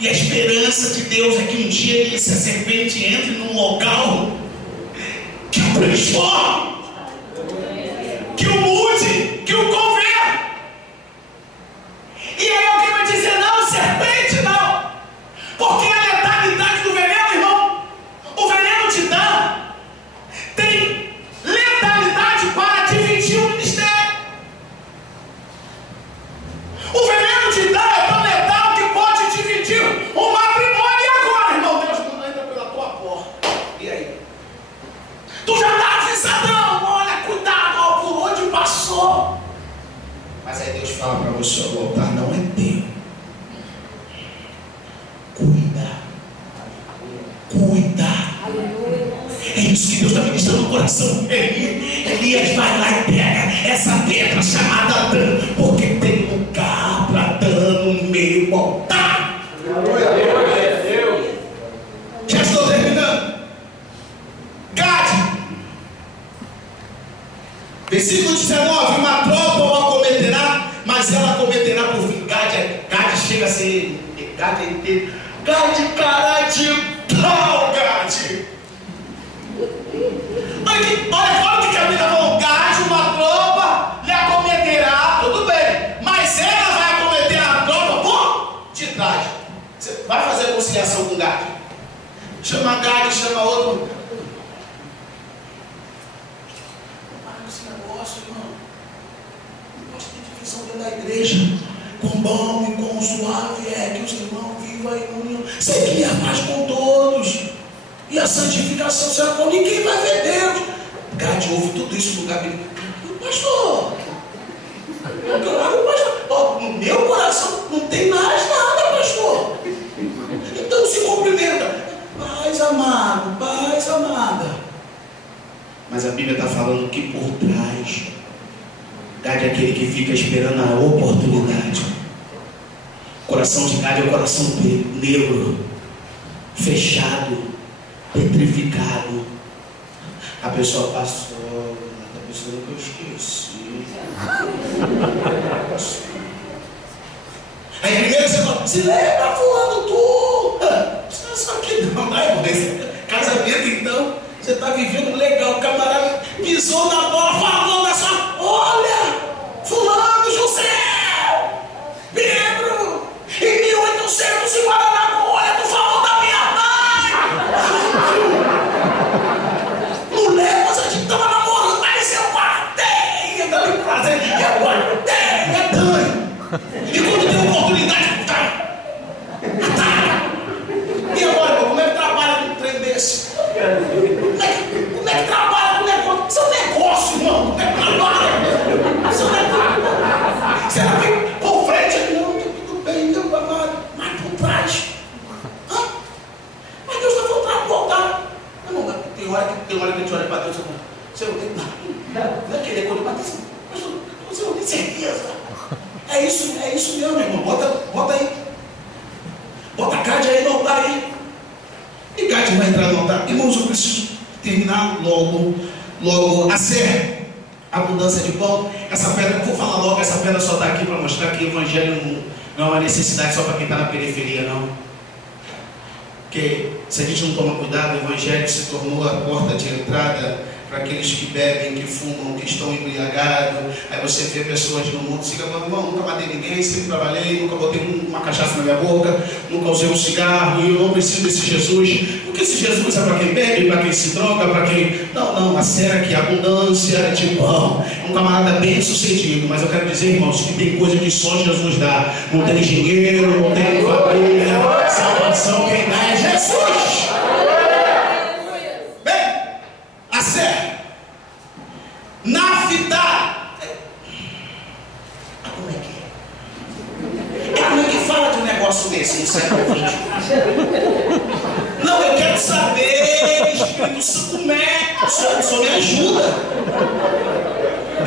E a esperança de Deus é que um dia essa serpente entre num local que o transforme, que o mude, que o converta. E aí alguém vai dizer: não, serpente não, porque a letalidade do veneno, irmão, o veneno te dá, tem letalidade para dividir o ministério. O veneno te dá é tão letal que pode dividir um matrimônio. E agora, irmão, Deus não entra pela tua porta. E aí? Tu já está avisadão, olha, cuidado, ó, por onde passou. Mas aí Deus fala para você: o altar não é teu. Cuida. É isso que Deus está ministrando no coração. Elias vai lá e pega essa pedra chamada Dan, porque tem lugar para Dan no meio do altar. Já estou terminando. Gade, versículo 19: uma tropa o acometerá, mas ela cometerá por fim. Gade chega a ser Gade inteiro. Gade, cara de pau, Gade. Olha o que a Bíblia falou: Gade, uma tropa lhe acometerá, tudo bem, mas ela vai acometer a tropa por detrás. Você vai fazer a conciliação com Gade. Chama Gade, chama outro. Para esse negócio, irmão. Não gosto de divisão dentro da igreja. Quão bom e quão suave é que os irmãos vivam em união. Você queria paz com todos. E a santificação será com ninguém vai ver Deus. Gade ouve tudo isso no gabinete. Pastor, no meu coração não tem mais nada, pastor. Então se cumprimenta. Paz, amado, paz, amada. Mas a Bíblia está falando que por trás, Gade é aquele que fica esperando a oportunidade. O coração de Gade é o coração negro, fechado, petrificado. A pessoa passou, está pensando que eu esqueci. Aí primeiro você fala, se lembra, fulano, tu? Só que não, né, irmão? Casamento então, você está vivendo legal, o camarada pisou na bola, falou na sua, olha, fulano, José, Pedro, em 1800 em Guaranaguá, tu falou da minha mãe. Mulher, mas a gente estava namorando, mas eu guardei, eu dei prazer, eu guardei, é dano. E quando tem oportunidade, tá. E agora, como é que trabalha com um trem desse? Como é que trabalha com negócio? Isso é um negócio, irmão. Como é que trabalha? Isso é um negócio. Será que por frente? Não, tudo bem, meu amado. Mas por trás? Mas Deus está voltar. Não, tem hora que a gente olha para Deus e fala, você não tem nada. Não é querer quando bater assim. Mas você não tem certeza. É isso mesmo, irmão. Bota aí. Bota a Cádia aí no altar aí. E Cádia vai entrar no altar. Irmãos, eu preciso terminar logo a série. Abundância de pão. Essa pedra, eu vou falar logo, essa pedra só está aqui para mostrar que o evangelho não é uma necessidade só para quem está na periferia, não. Porque se a gente não toma cuidado, o evangelho se tornou a porta de entrada para aqueles que bebem, que fumam, que estão embriagados. Aí você vê pessoas no mundo, fica falando, irmão, nunca matei ninguém, sempre trabalhei, nunca botei uma cachaça na minha boca, nunca usei um cigarro, e eu não preciso desse Jesus. Porque esse Jesus é para quem bebe, para quem se droga, para quem... Não, a sério aqui, a abundância de pão. É um camarada bem sucedido, mas eu quero dizer, irmãos, que tem coisa que só Jesus dá. Não tem dinheiro, não tem família, salvação, quem dá é Jesus. Naphtali. Como é que é? Como é que fala de um negócio desse no século XX? Não, eu quero saber, Espírito Santo, como é? O senhor me ajuda.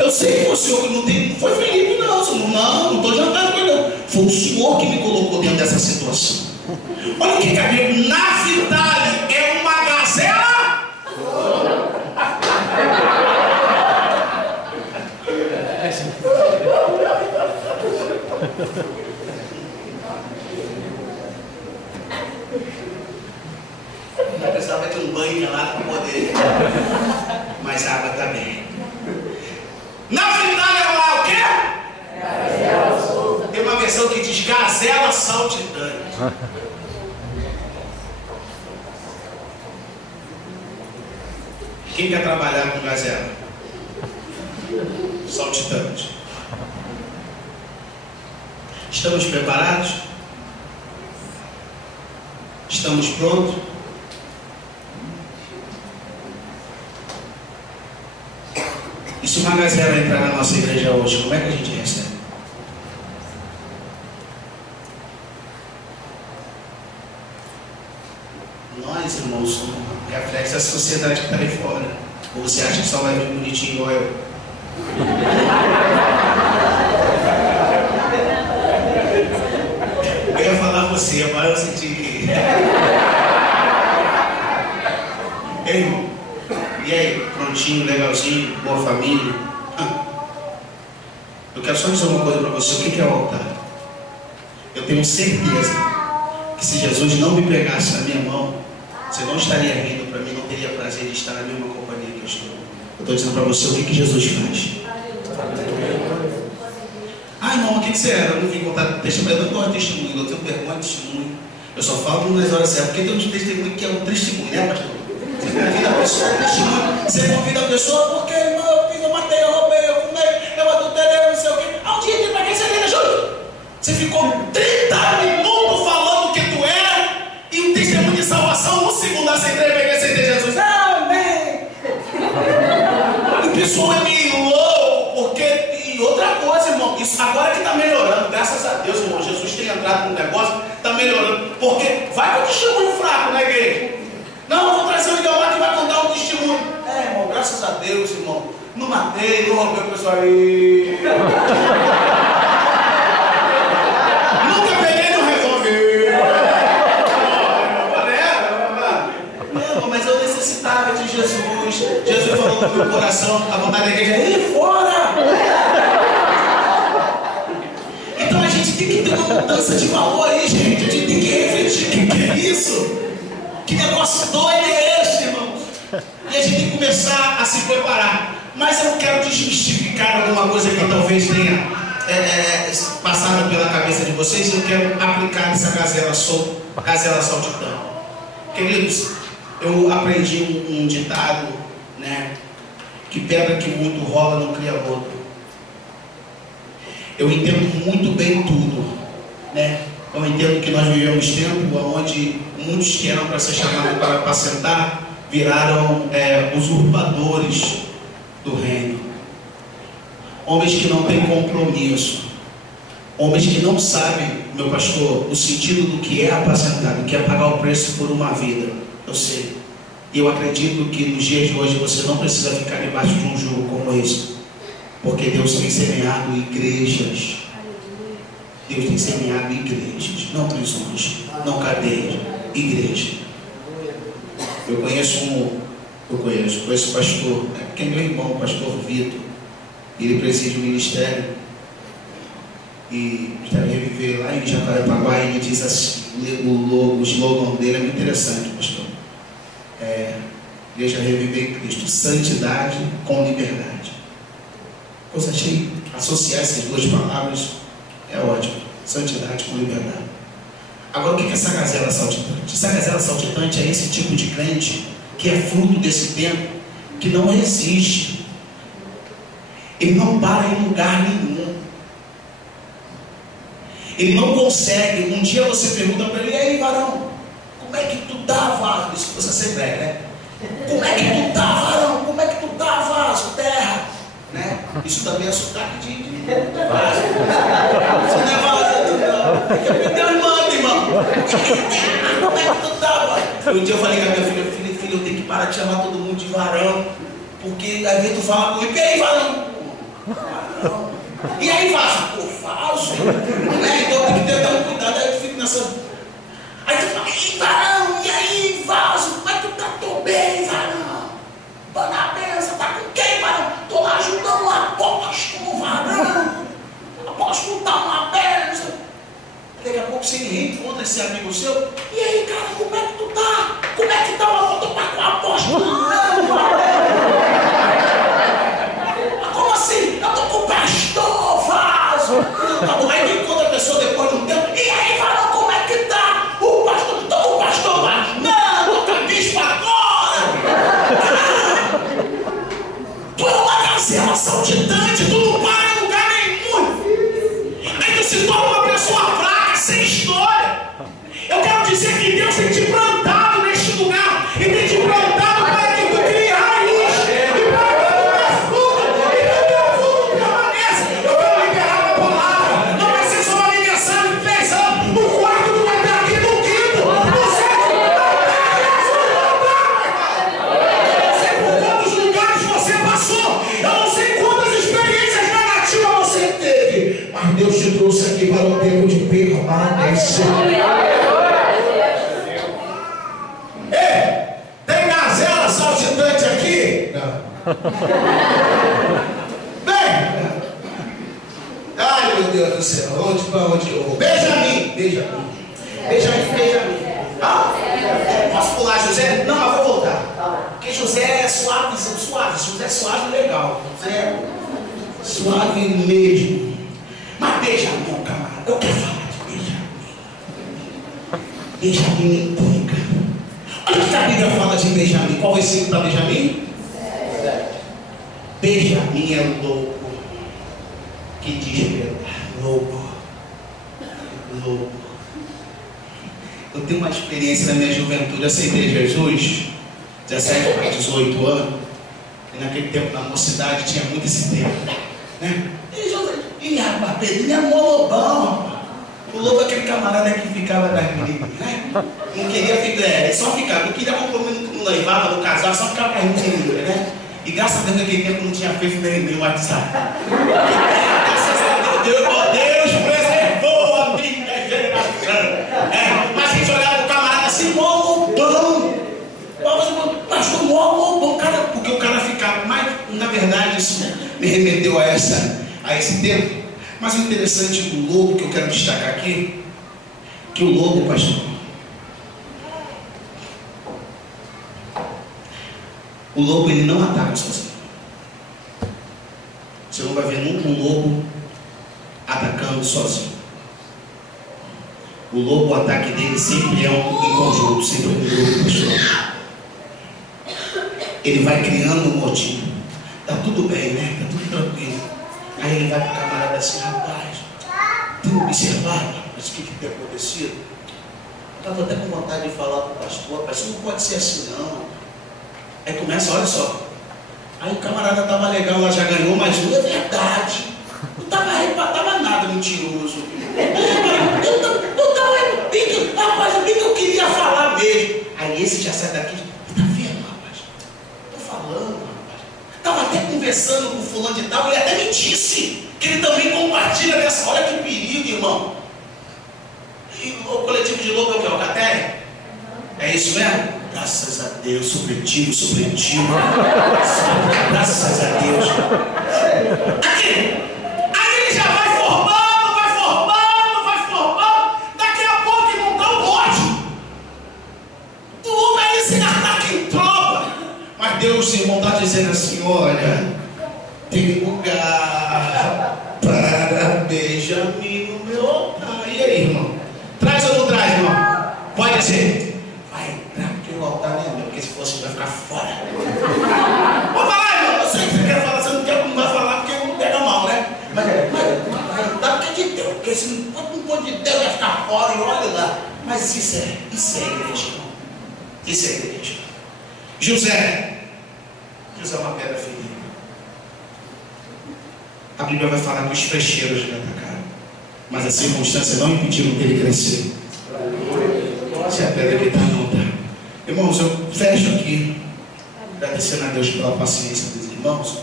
Eu sei que foi o senhor que não foi Felipe, não estou jantando com ele, não. Foi o senhor que me colocou dentro dessa situação. Olha o que a Bíblia. Naphtali é uma gazela. Eu pensava que um banho gelado para poder, mas a água também. Naphtali é lá o quê? Gazela solta. Tem uma versão que diz gazela saltitante. Quem quer trabalhar com gazela? Saltitante. Estamos preparados? Estamos prontos? E se uma gazela entrar na nossa igreja hoje, como é que a gente recebe? Nós, irmãos, somos reflexo da sociedade que está aí fora. Ou você acha que só vai vir bonitinho igual eu? Eu ia falar você, mas eu senti. Ei, irmão? E aí, prontinho, legalzinho, boa família? Eu quero só dizer uma coisa para você. O que é o altar? Eu tenho certeza que se Jesus não me pegasse na minha mão, você não estaria rindo para mim, não teria prazer de estar na mesma companhia que eu estou. Eu estou dizendo para você o que Jesus faz. Irmão, o que você era? Eu não vim contar testemunho, eu não gosto de testemunho, eu tenho vergonha de testemunho. Eu só falo nas horas certas, porque tem um testemunho que é um testemunho, né, pastor? Você convida a pessoa, testemunho. Você convida a pessoa, porque, irmão, eu matei, eu roubei, eu fumei, eu adulterei, não sei o quê. Um dia tem pra quem você liga, Júlio? Você ficou 30 minutos falando o que tu era e um testemunho de salvação, um segundo a ser entregue, peguei sem Jesus. Amém! O pessoal é meio louco, porque. E outra coisa, irmão, isso agora que está melhorando, graças a Deus, irmão, Jesus tem entrado no negócio, está melhorando, porque vai com o testemunho fraco na igreja. Não, eu vou trazer o Ideomar que vai contar um testemunho. Irmão, graças a Deus, irmão, não matei, não roubei o pessoal aí. Nunca peguei no revólver. Não, mas eu necessitava de Jesus. Jesus falou no meu coração, a vontade da igreja é ir fora. Então a gente tem que ter uma mudança de valor aí, gente. A gente tem que refletir o que é isso. Que negócio doido é esse, irmão? E a gente tem que começar a se preparar. Mas eu quero desmistificar alguma coisa que talvez tenha passado pela cabeça de vocês. Eu quero aplicar essa gazela saltitante. Queridos, eu aprendi um ditado, né? Que pedra que muito rola não cria lodo. Eu entendo muito bem tudo, né? Eu entendo que nós vivemos tempo onde muitos que eram para ser chamados para apacentar viraram usurpadores do reino. Homens que não têm compromisso. Homens que não sabem, meu pastor, o sentido do que é apacentar, do que é pagar o preço por uma vida. Eu sei. E eu acredito que nos dias de hoje você não precisa ficar debaixo de um jugo como esse. Porque Deus tem semeado igrejas. Deus tem semeado igrejas, não prisões, não cadeias, igrejas. Eu conheço o pastor, que é meu irmão, o pastor Vitor. Ele preside o ministério e está reviver lá em Jacarepaguá. Ele diz assim, o slogan dele é muito interessante, pastor. Igreja Reviver em Cristo, santidade com liberdade. Coisa achei associar essas duas palavras é ótimo, santidade com liberdade. Agora, o que é essa gazela saltitante? Essa gazela saltitante é esse tipo de crente que é fruto desse tempo, que não resiste. Ele não para em lugar nenhum. Ele não consegue. Um dia você pergunta para ele: e aí, varão, como é que tu tá, vaso? Isso você sempre né? Como é que tu tá, varão? Como é que tu tá, vaso? Terra, né? Isso também é sotaque de vaso. Você não é vaso, não. Me deu mano, irmão. Como é que tu tá, vaso? Um dia eu falei com a minha filha, eu tenho que parar de chamar todo mundo de varão, porque às vezes tu fala comigo: e aí, varão? Varão. E aí, vaso? Pô, vaso. Né? Então tem que ter um cuidado, aí eu fico nessa. Aí tu fala: e varão? E aí, vaso? Como é que tu tá? Tô bem, varão. Tô na benção, tá com quem, varão? Tô lá ajudando o apóstolo, varão. O apóstolo tá uma benção. Daqui a pouco você reencontra esse amigo seu. E aí, cara, como é que tu tá? Como é que tá? Eu tô com o apóstolo. Não, varão. Como assim? Eu tô com o pastor, vaso. Tá bom, aí tu encontra a pessoa depois de um tempo. E aí, varão, como é que tá? O pastor, tô com o pastor, vaso. Não, tô com a bispa agora. Tu é uma gazela saltitante, tu não para em lugar nenhum. Aí tu se torna uma pessoa fraca, sem história. Eu quero dizer que Deus tem te plantado neste lugar. E tem te plantado para que tu crie raiz. E para que tu dê fruto. E que o teu fruto permaneça. Eu quero liberar a palavra. Não vai ser só uma aniversário de 3 anos. No quarto tu vai estar aqui, no quinto. No sétimo tu vai estar. Eu não sei por quantos lugares você passou. Eu não sei quantas experiências negativas você teve. Mas Deus te trouxe aqui para o tempo de permanência. Tem gazela saltitante aqui? Não. Bem. Ai, meu Deus do céu. Onde eu vou? Benjamin. Ah, posso pular José? Não, mas vou voltar. Porque José é suave. José é suave e legal. José é suave mesmo. Mas Benjamin, camarada, eu quero falar de Benjamin. Benjamin me implica. Olha o que a Bíblia fala de Benjamin. Qual é o versículo para Benjamin? Benjamin é louco. Que despertar. Louco. Eu tenho uma experiência na minha juventude. Eu aceitei Jesus 17 para 18 anos. E naquele tempo, na mocidade, tinha muito esse tempo, né? E rapaz, Pedrinho é mó lobão, rapaz. O lobo é aquele camarada que ficava das meninas, né? Não queria ficar, só ficava. Não queria compromisso no noivado, no casal, só ficava com as meninas, né? E graças a Deus naquele tempo não tinha feito nem WhatsApp. Graças a Deus preservou a minha geração. Mas a gente olhava pro camarada assim, mó lobão. Pastor, mó lobão, cara, porque o cara isso me remeteu a esse tempo. Mas o interessante do lobo que eu quero destacar aqui, que o lobo, pastor, o lobo ele não ataca sozinho. Você não vai ver nunca um lobo atacando sozinho. O lobo, o ataque dele sempre é em conjunto, sempre é um grupo, pastor. Ele vai criando um motim. Tá tudo bem, né? Tá tudo tranquilo. Aí ele vai pro camarada assim: rapaz, tem observado mas o que tem acontecido? Eu estava até com vontade de falar para o pastor: rapaz, isso não pode ser assim não. Aí começa, olha só. Aí o camarada estava legal lá, já ganhou mais um. É verdade. Não estava nada mentiroso. Eu estava rapaz, o que eu queria falar mesmo. Aí esse já sai daqui: tá vendo, rapaz? Tô falando, rapaz. Estava até conversando com o fulano de tal, ele até me disse que ele também compartilha dessa. Olha que perigo, irmão. E o coletivo de lobo é o que? É o Catéria? É isso mesmo? Graças a Deus, supletivo. Graças a Deus. Aqui. Aí ele já vai formando. Daqui a pouco ele montar um bote. O lobo é esse ataque em tropa. Mas Deus, irmão, está dizendo assim: olha, tem lugar para Benjamim no meu altar. E aí, irmão? Traz ou não traz, irmão? Pode ser. Vai entrar porque o altar não é meu, porque se fosse vai ficar fora. Pode falar, irmão. Eu sei que você quer falar, você não vai falar porque não pega mal, né? Mas vai entrar porque é de Deus, porque se não for de Deus vai ficar fora e olha lá. Mas isso é igreja, irmão. Isso é igreja. José é uma pedra ferida. A Bíblia vai falar que os flecheiros lhe atacaram, mas a circunstância não impediu dele crescer. Se a pedra que está, não está. Irmãos, eu fecho aqui, agradecendo a Deus pela paciência dos irmãos.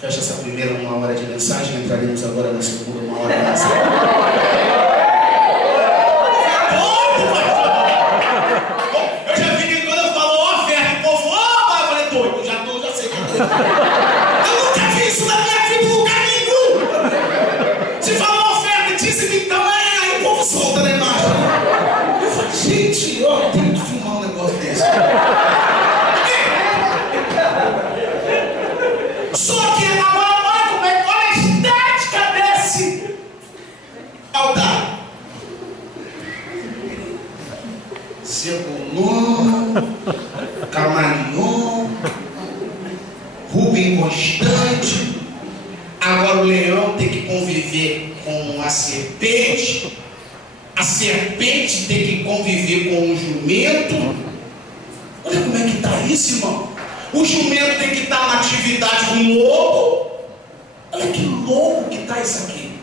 Fecha essa primeira 1 hora de mensagem, entraremos agora na segunda 1 hora de mensagem. Eu já vi que quando eu falo oferta, o povo, eu falei: doido, já sei que é doido. Eu nunca vi isso na minha vida em lugar nenhum. Se fala oferta, dízimo, então aí o povo solta na imagem. Eu falei: gente, ó, tem que filmar um negócio desse. Só que agora olha a estética desse altar. Zebulon, Camaleão, Rubem Constante. Agora o leão tem que conviver com a serpente tem que conviver com o jumento. Olha como é que está isso, irmão. O jumento tem que estar na atividade com o lobo. Olha que louco que está isso aqui.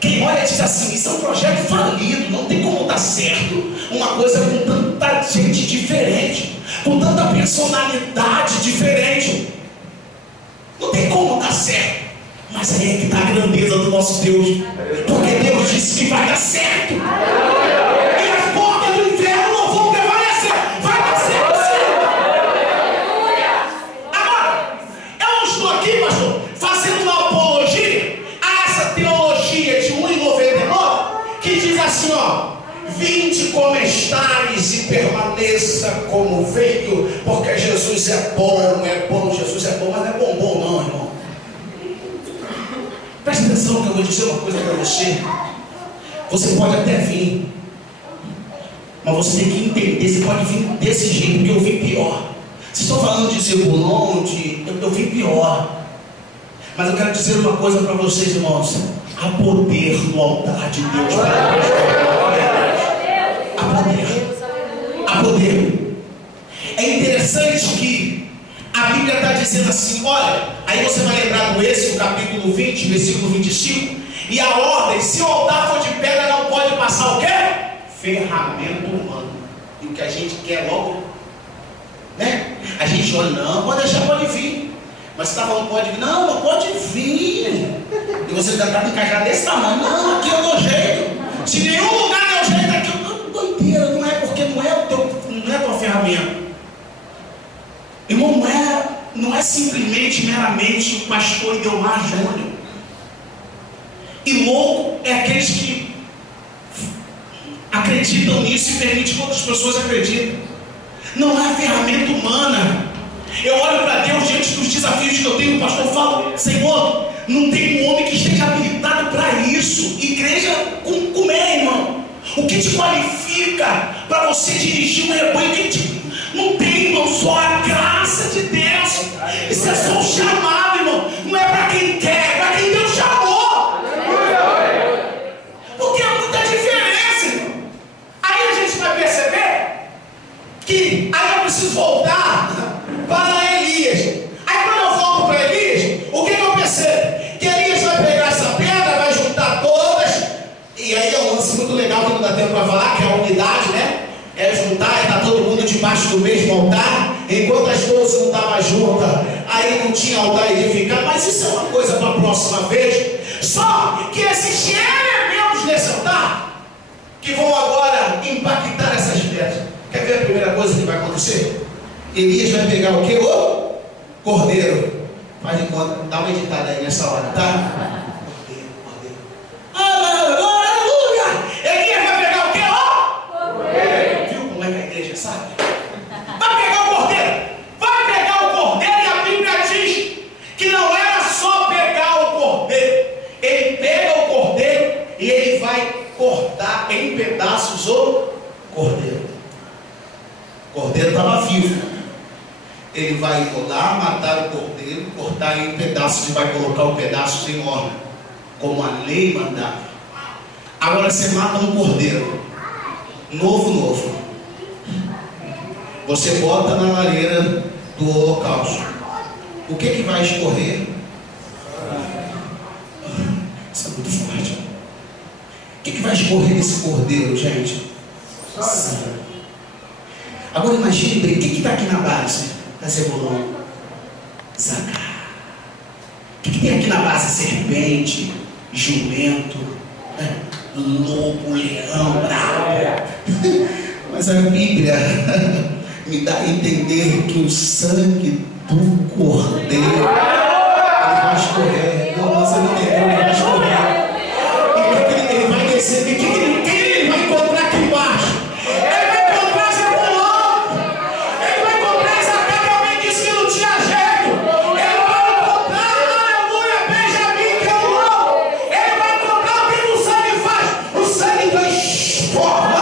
Quem olha diz assim: isso é um projeto falido, não tem como dar certo. Uma coisa com tanta gente diferente, com tanta personalidade diferente, não tem como dar certo. Mas aí é que está a grandeza do nosso Deus, porque Deus disse que vai dar certo. E as portas do inferno não vão prevalecer. Vai dar certo sim. Agora, eu não estou aqui, pastor, fazendo uma apologia a essa teologia de 1,99 que diz assim, ó: vinde como estáis e permaneça como veio, porque Jesus é bom, Jesus é bom, mas não é bom não, irmão. Presta atenção que eu vou dizer uma coisa para você. Você pode até vir, mas você tem que entender, você pode vir desse jeito, porque eu vim pior. Vocês estão falando de Zebulon, eu vim pior. Mas eu quero dizer uma coisa para vocês, irmãos: há poder no altar de Deus para há poder. É interessante que a Bíblia está dizendo assim, olha, aí você vai lembrar do Êxodo, capítulo 20, versículo 25, e a ordem: se o altar for de pedra, não pode passar o quê? Ferramenta humana. E o que a gente quer logo, né? A gente olha: não, pode deixar, pode vir. Mas você está falando pode vir? Não pode vir. E você já está encajado desse tamanho. Não, aqui eu dou jeito. Se nenhum lugar deu jeito, aqui eu dou doideira. Não é porque não é tua ferramenta. Irmão, não é simplesmente, meramente o pastor Idelmar Júnior. E louco é aqueles que acreditam nisso e permitem que outras pessoas acreditem. Não há ferramenta humana. Eu olho para Deus diante dos desafios que eu tenho, o pastor fala: Senhor, não tem um homem que esteja habilitado para isso. Igreja com irmão. O que te qualifica para você dirigir um rebanho? Não tem, irmão, só a graça de Deus. Isso é só um chamado, irmão. Não é para quem quer, é para quem Deus chamou. Porque há muita diferença, irmão. Aí a gente vai perceber que aí eu preciso voltar para Elias. Aí quando eu volto para Elias, o que eu percebo? Que Elias vai pegar essa pedra, vai juntar todas. E aí é um lance muito legal que não dá tempo para falar, que é a unidade, né? É juntar e está todo mundo debaixo do mesmo altar, enquanto as 12 não estavam juntas, aí não tinha altar edificado. Mas isso é uma coisa para a próxima vez. Só que existem elementos nesse altar que vão agora impactar essas pedras. Quer ver a primeira coisa que vai acontecer? Elias vai pegar o quê? O cordeiro. Faz de conta, dá uma editada aí nessa hora, tá? Cordeiro. Aleluia! Elias vai pegar o quê? Cordeiro. Viu como é que a igreja sabe? Vai pegar o cordeiro. Vai pegar o cordeiro, e a Bíblia diz que não era só pegar o cordeiro. Ele pega o cordeiro e ele vai cortar em pedaços o cordeiro. O cordeiro estava vivo. Ele vai lá matar o cordeiro, cortar em pedaços e vai colocar o pedaço em ordem, como a lei mandava. Agora você mata um cordeiro novo. Você bota na lareira do holocausto. O que vai escorrer? Isso é muito forte. O que vai escorrer desse cordeiro, gente? Sangue. Agora imagine bem, o que está aqui na base? Da Zebulon, Zacar. O que tem aqui na base? Serpente, jumento, lobo, leão, bravo. Mas a Bíblia me dá a entender que o sangue do cordeiro ele vai escorrer. Não, você não entendeu, ele vai escorrer. E ele vai descer. E quem ele vai encontrar aqui embaixo? Ele vai encontrar Zebulon. Ele vai encontrar Zacar, que alguém disse que não tinha jeito. Ele vai encontrar, aleluia, Benjamim, que é o lobo. Ele vai encontrar o que o sangue faz. O sangue transforma.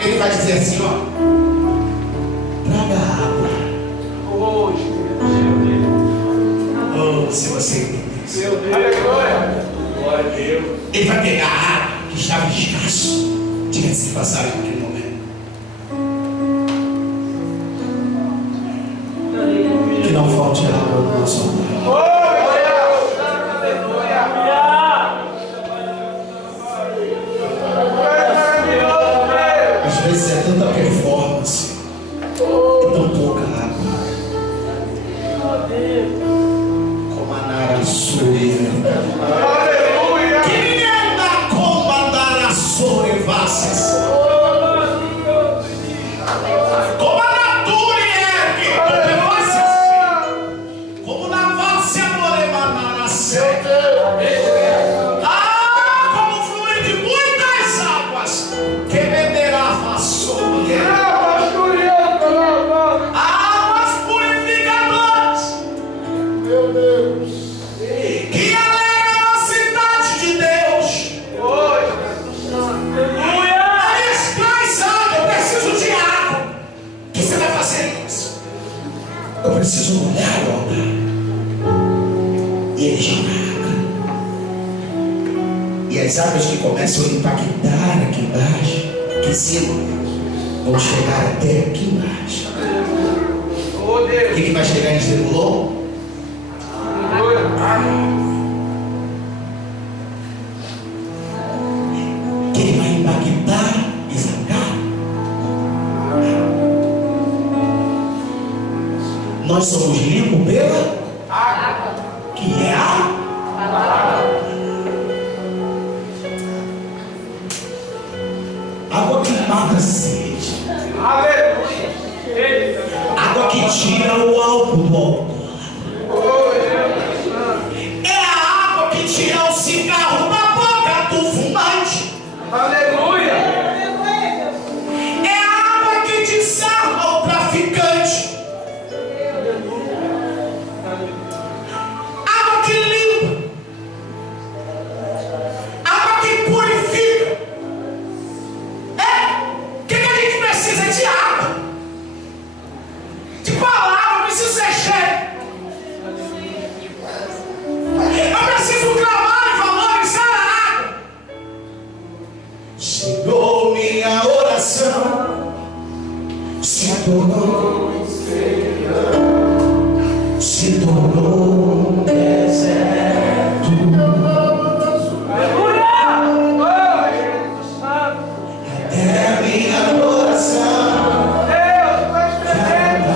Ele vai dizer assim, ó, traga água. você entender. Meu Deus. Aleluia. Glória a Deus. Ele vai pegar a água que estava escasso. Diga-se de passagem naquele momento. Que não falte água no nosso altar. Às vezes é tanta performance e tão pouca água. Como a Nara Suri. Aleluia. Quem anda como a Nara Suri Vassas? Como a natura é que como na Várzea Morema Nara Seca. Como flui de muitas águas que venderá a vassoura. Águas purificadoras. Meu Deus. Que alegra a cidade de Deus. Aí traz água, eu preciso de água. O que você vai fazer isso? Eu preciso molhar o altar. E ele joga água. E as águas que começam a impactar aqui embaixo, aqui em cima, vão chegar até aqui embaixo. Oh, O Deus. que vai chegar em Zebulon? Que ele vai impactar Isacar. Nós somos limpos pela Água. que é a água que mata a sede, Aleluia. água que tira o álcool do álcool. Oh, Deus. É a água que tira o cigarro da boca do fumante. Aleluia. É a água que desarma o traficante. Água que limpa. Água que purifica. O que a gente precisa de água? De palavra, eu preciso ser cheio. Eu preciso clamar e valorizar a água. Chegou minha oração, se tornou um deserto. Aleluia. Oh, Jesus Santo. É minha oração Deus, vai escrever.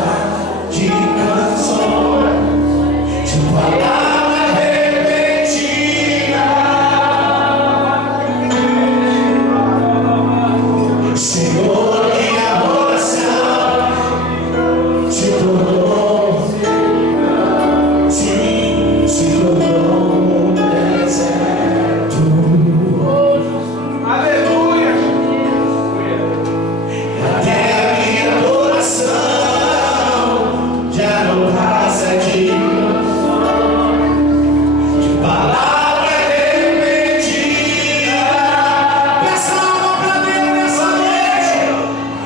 de canções, de palavra repentina. Senhor, minha oração se tornou, sim, se tornou um deserto. Aleluia. Até a minha adoração já não passa de palavra repentina. Peça alma pra Deus nessa noite.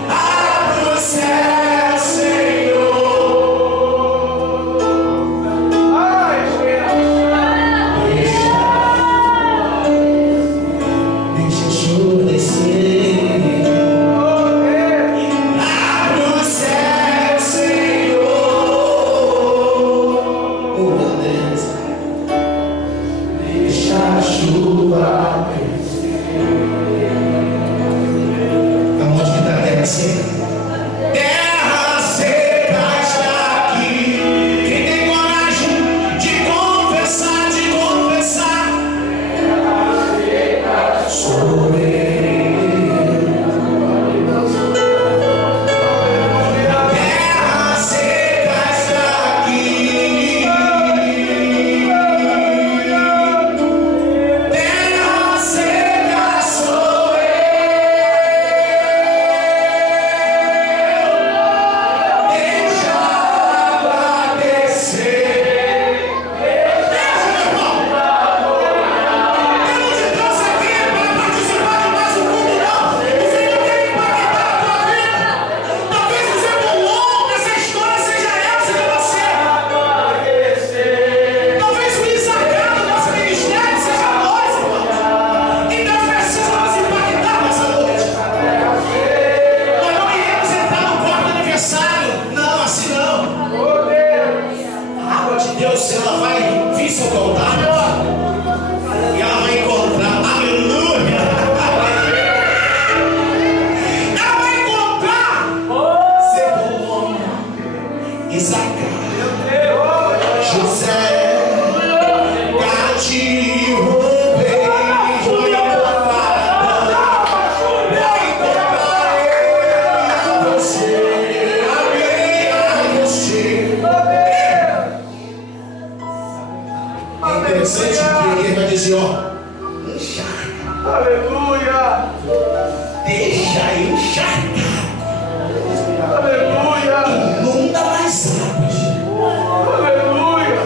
Abre o céu, Senhor. Ai, Jesus. Deixa a chuva descer. Oh, Deus. Abre o céu, Senhor. Oh, meu Deus. Deixa a chuva descer. Aonde que está a terra seca? Terra seca está aqui. Quem tem coragem de confessar, sou terra seca está aqui. Terra É interessante que ele vai dizer, ó, encharca. Aleluia. Deixa encharcar. Aleluia. Inunda mais águas. Aleluia.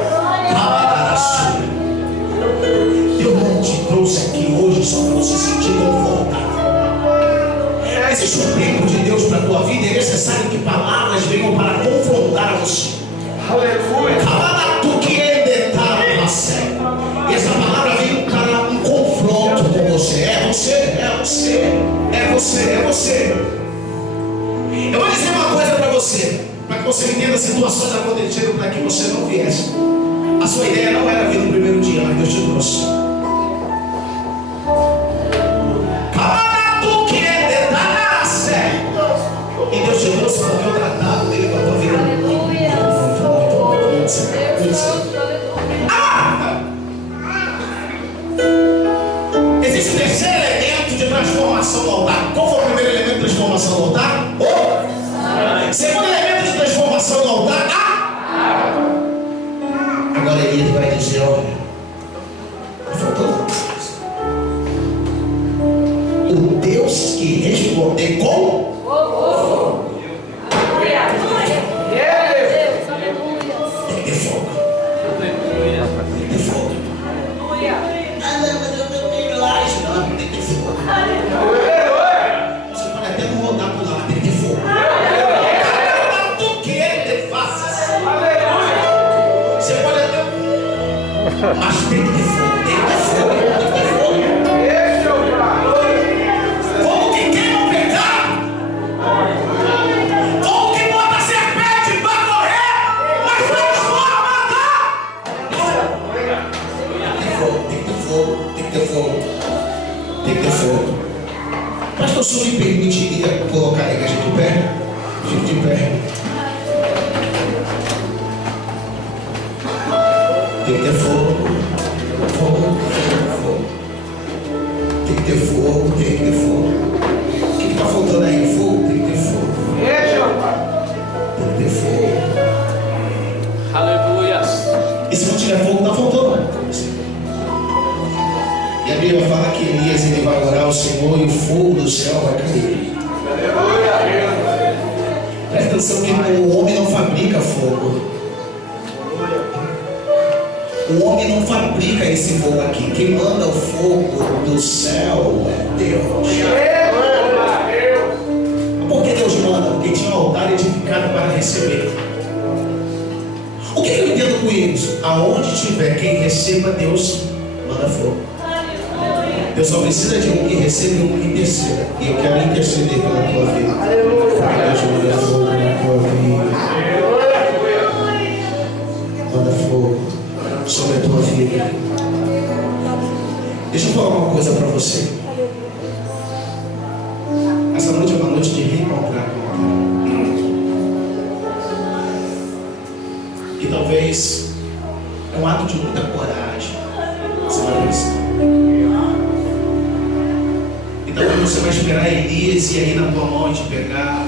Eu não te trouxe aqui hoje só para você se sentir confortável. Existe um tempo de Deus para a tua vida. É necessário que palavras venham para confrontar você. Aleluia. E essa palavra vem para um confronto com você. É você, é você, é você, é você. Eu vou dizer uma coisa para você, para que você entenda as situações acontecendo para que você não viesse. A sua ideia não era vir no primeiro dia, mas Deus te trouxe. E Deus te trouxe porque o tratado dele com a tua vida existe o terceiro elemento de transformação no altar. Qual foi o primeiro elemento de transformação no altar? Segundo elemento de transformação no altar, agora ele vai dizer, olha, faltou uma coisa. O Deus que responder com tem que ter fogo. Tem que ter fogo. Ah, não, mas eu não tenho laje. Não, tem que ter fogo. Você pode até não rodar por lá, tem que ter fogo. Tu que ele faça. Você pode até. Mas tem que ter fogo. Tem que ter fogo. Tem que ter fogo. Fogo que queima o pecado. Fogo que bota serpente para correr, mas transforma matar. Tem que ter fogo. Tem que ter fogo. Tem que ter fogo. Pastor, o senhor me permitiria colocar a igreja de pé? Fique de pé. Tem que ter fogo. Fogo, fogo. Tem que ter fogo, tem que ter fogo. O que está faltando aí? Fogo, tem que ter fogo. Tem que ter fogo. Aleluia. E se não tiver fogo, está faltando uma coisa. E a Bíblia fala que Elias ele vai orar ao Senhor e o fogo do céu vai cair. Presta atenção que o homem não fabrica fogo. O homem não fabrica esse fogo aqui. Quem manda o fogo do céu é Deus. Por que Deus manda? Porque tinha um altar edificado para receber. O que eu entendo com isso? Aonde tiver quem receba, Deus manda fogo. Deus só precisa de um que receba e um que interceda. E eu quero interceder pela tua vida. Deus manda fogo na tua vida. Manda fogo sobre a tua vida. Deixa eu falar uma coisa para você. Essa noite é uma noite de reencontrar com Deus. E talvez é um ato de muita coragem. Você vai precisar. E talvez você vai esperar Elias e aí na tua mão te pegar.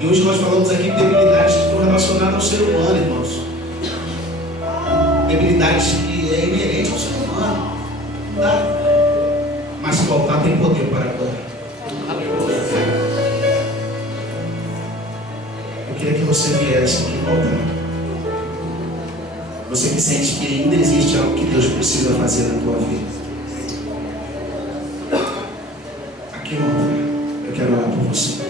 E hoje nós falamos aqui de debilidades que estão relacionadas ao ser humano, irmãos. Debilidades que é inerente ao ser humano. Não dá. Mas o altar tem poder para agora. Eu queria que você viesse aqui no altar. Você que sente que ainda existe algo que Deus precisa fazer na tua vida. Aqui no altar. Eu quero orar por você.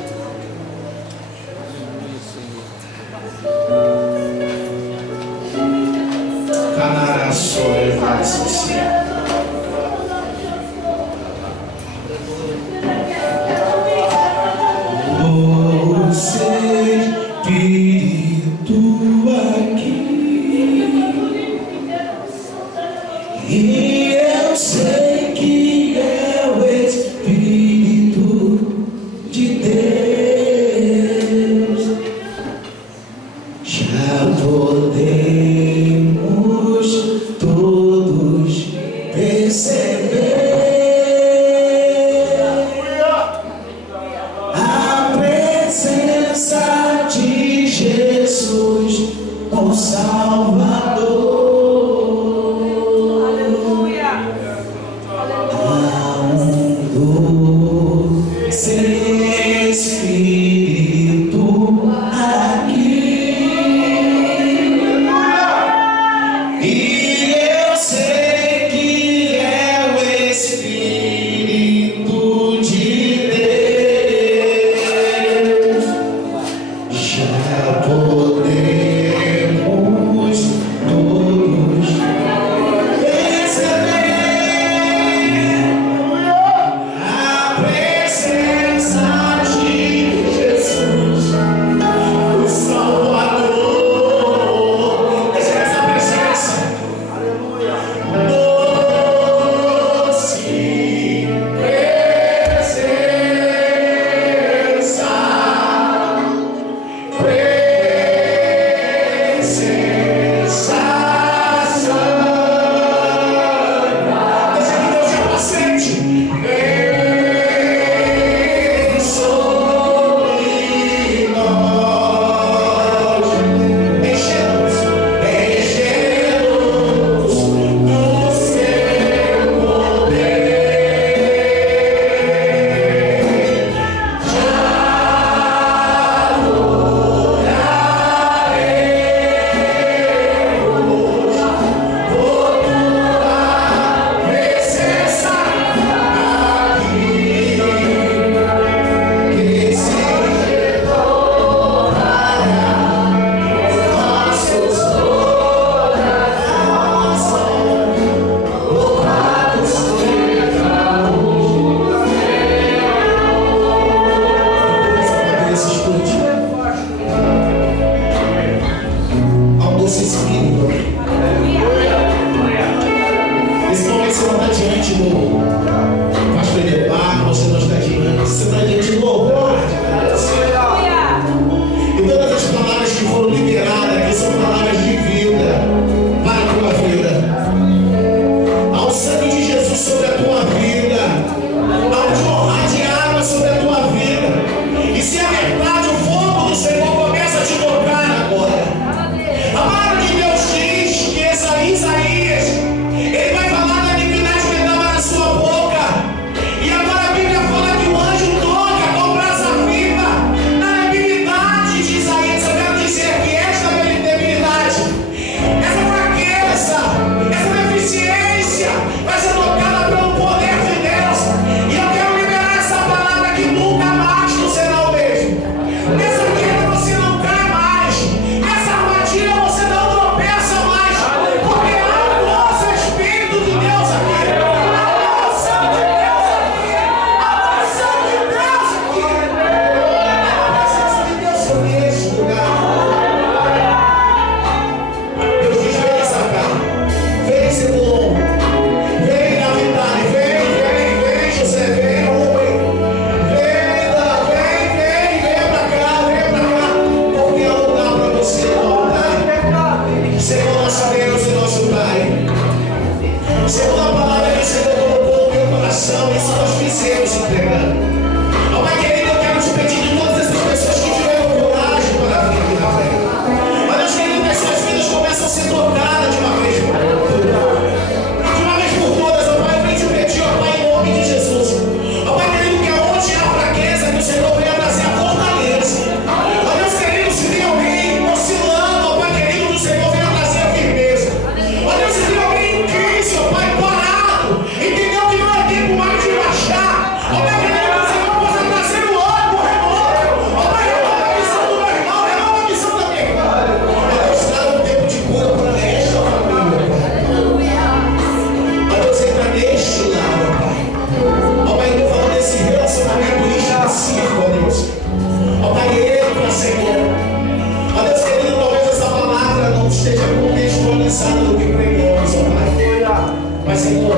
Mas, Senhor,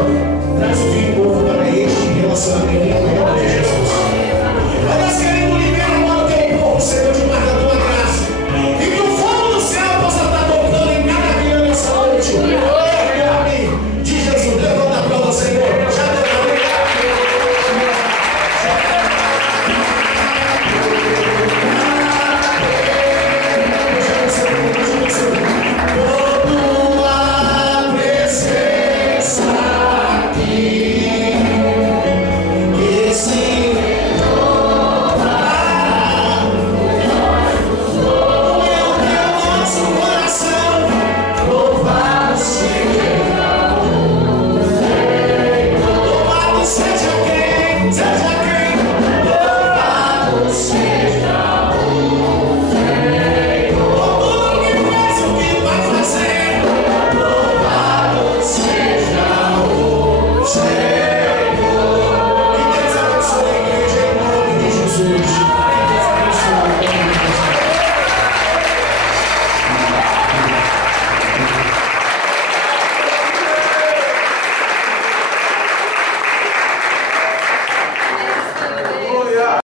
traz o filho novo para este relacionamento em nome de Jesus.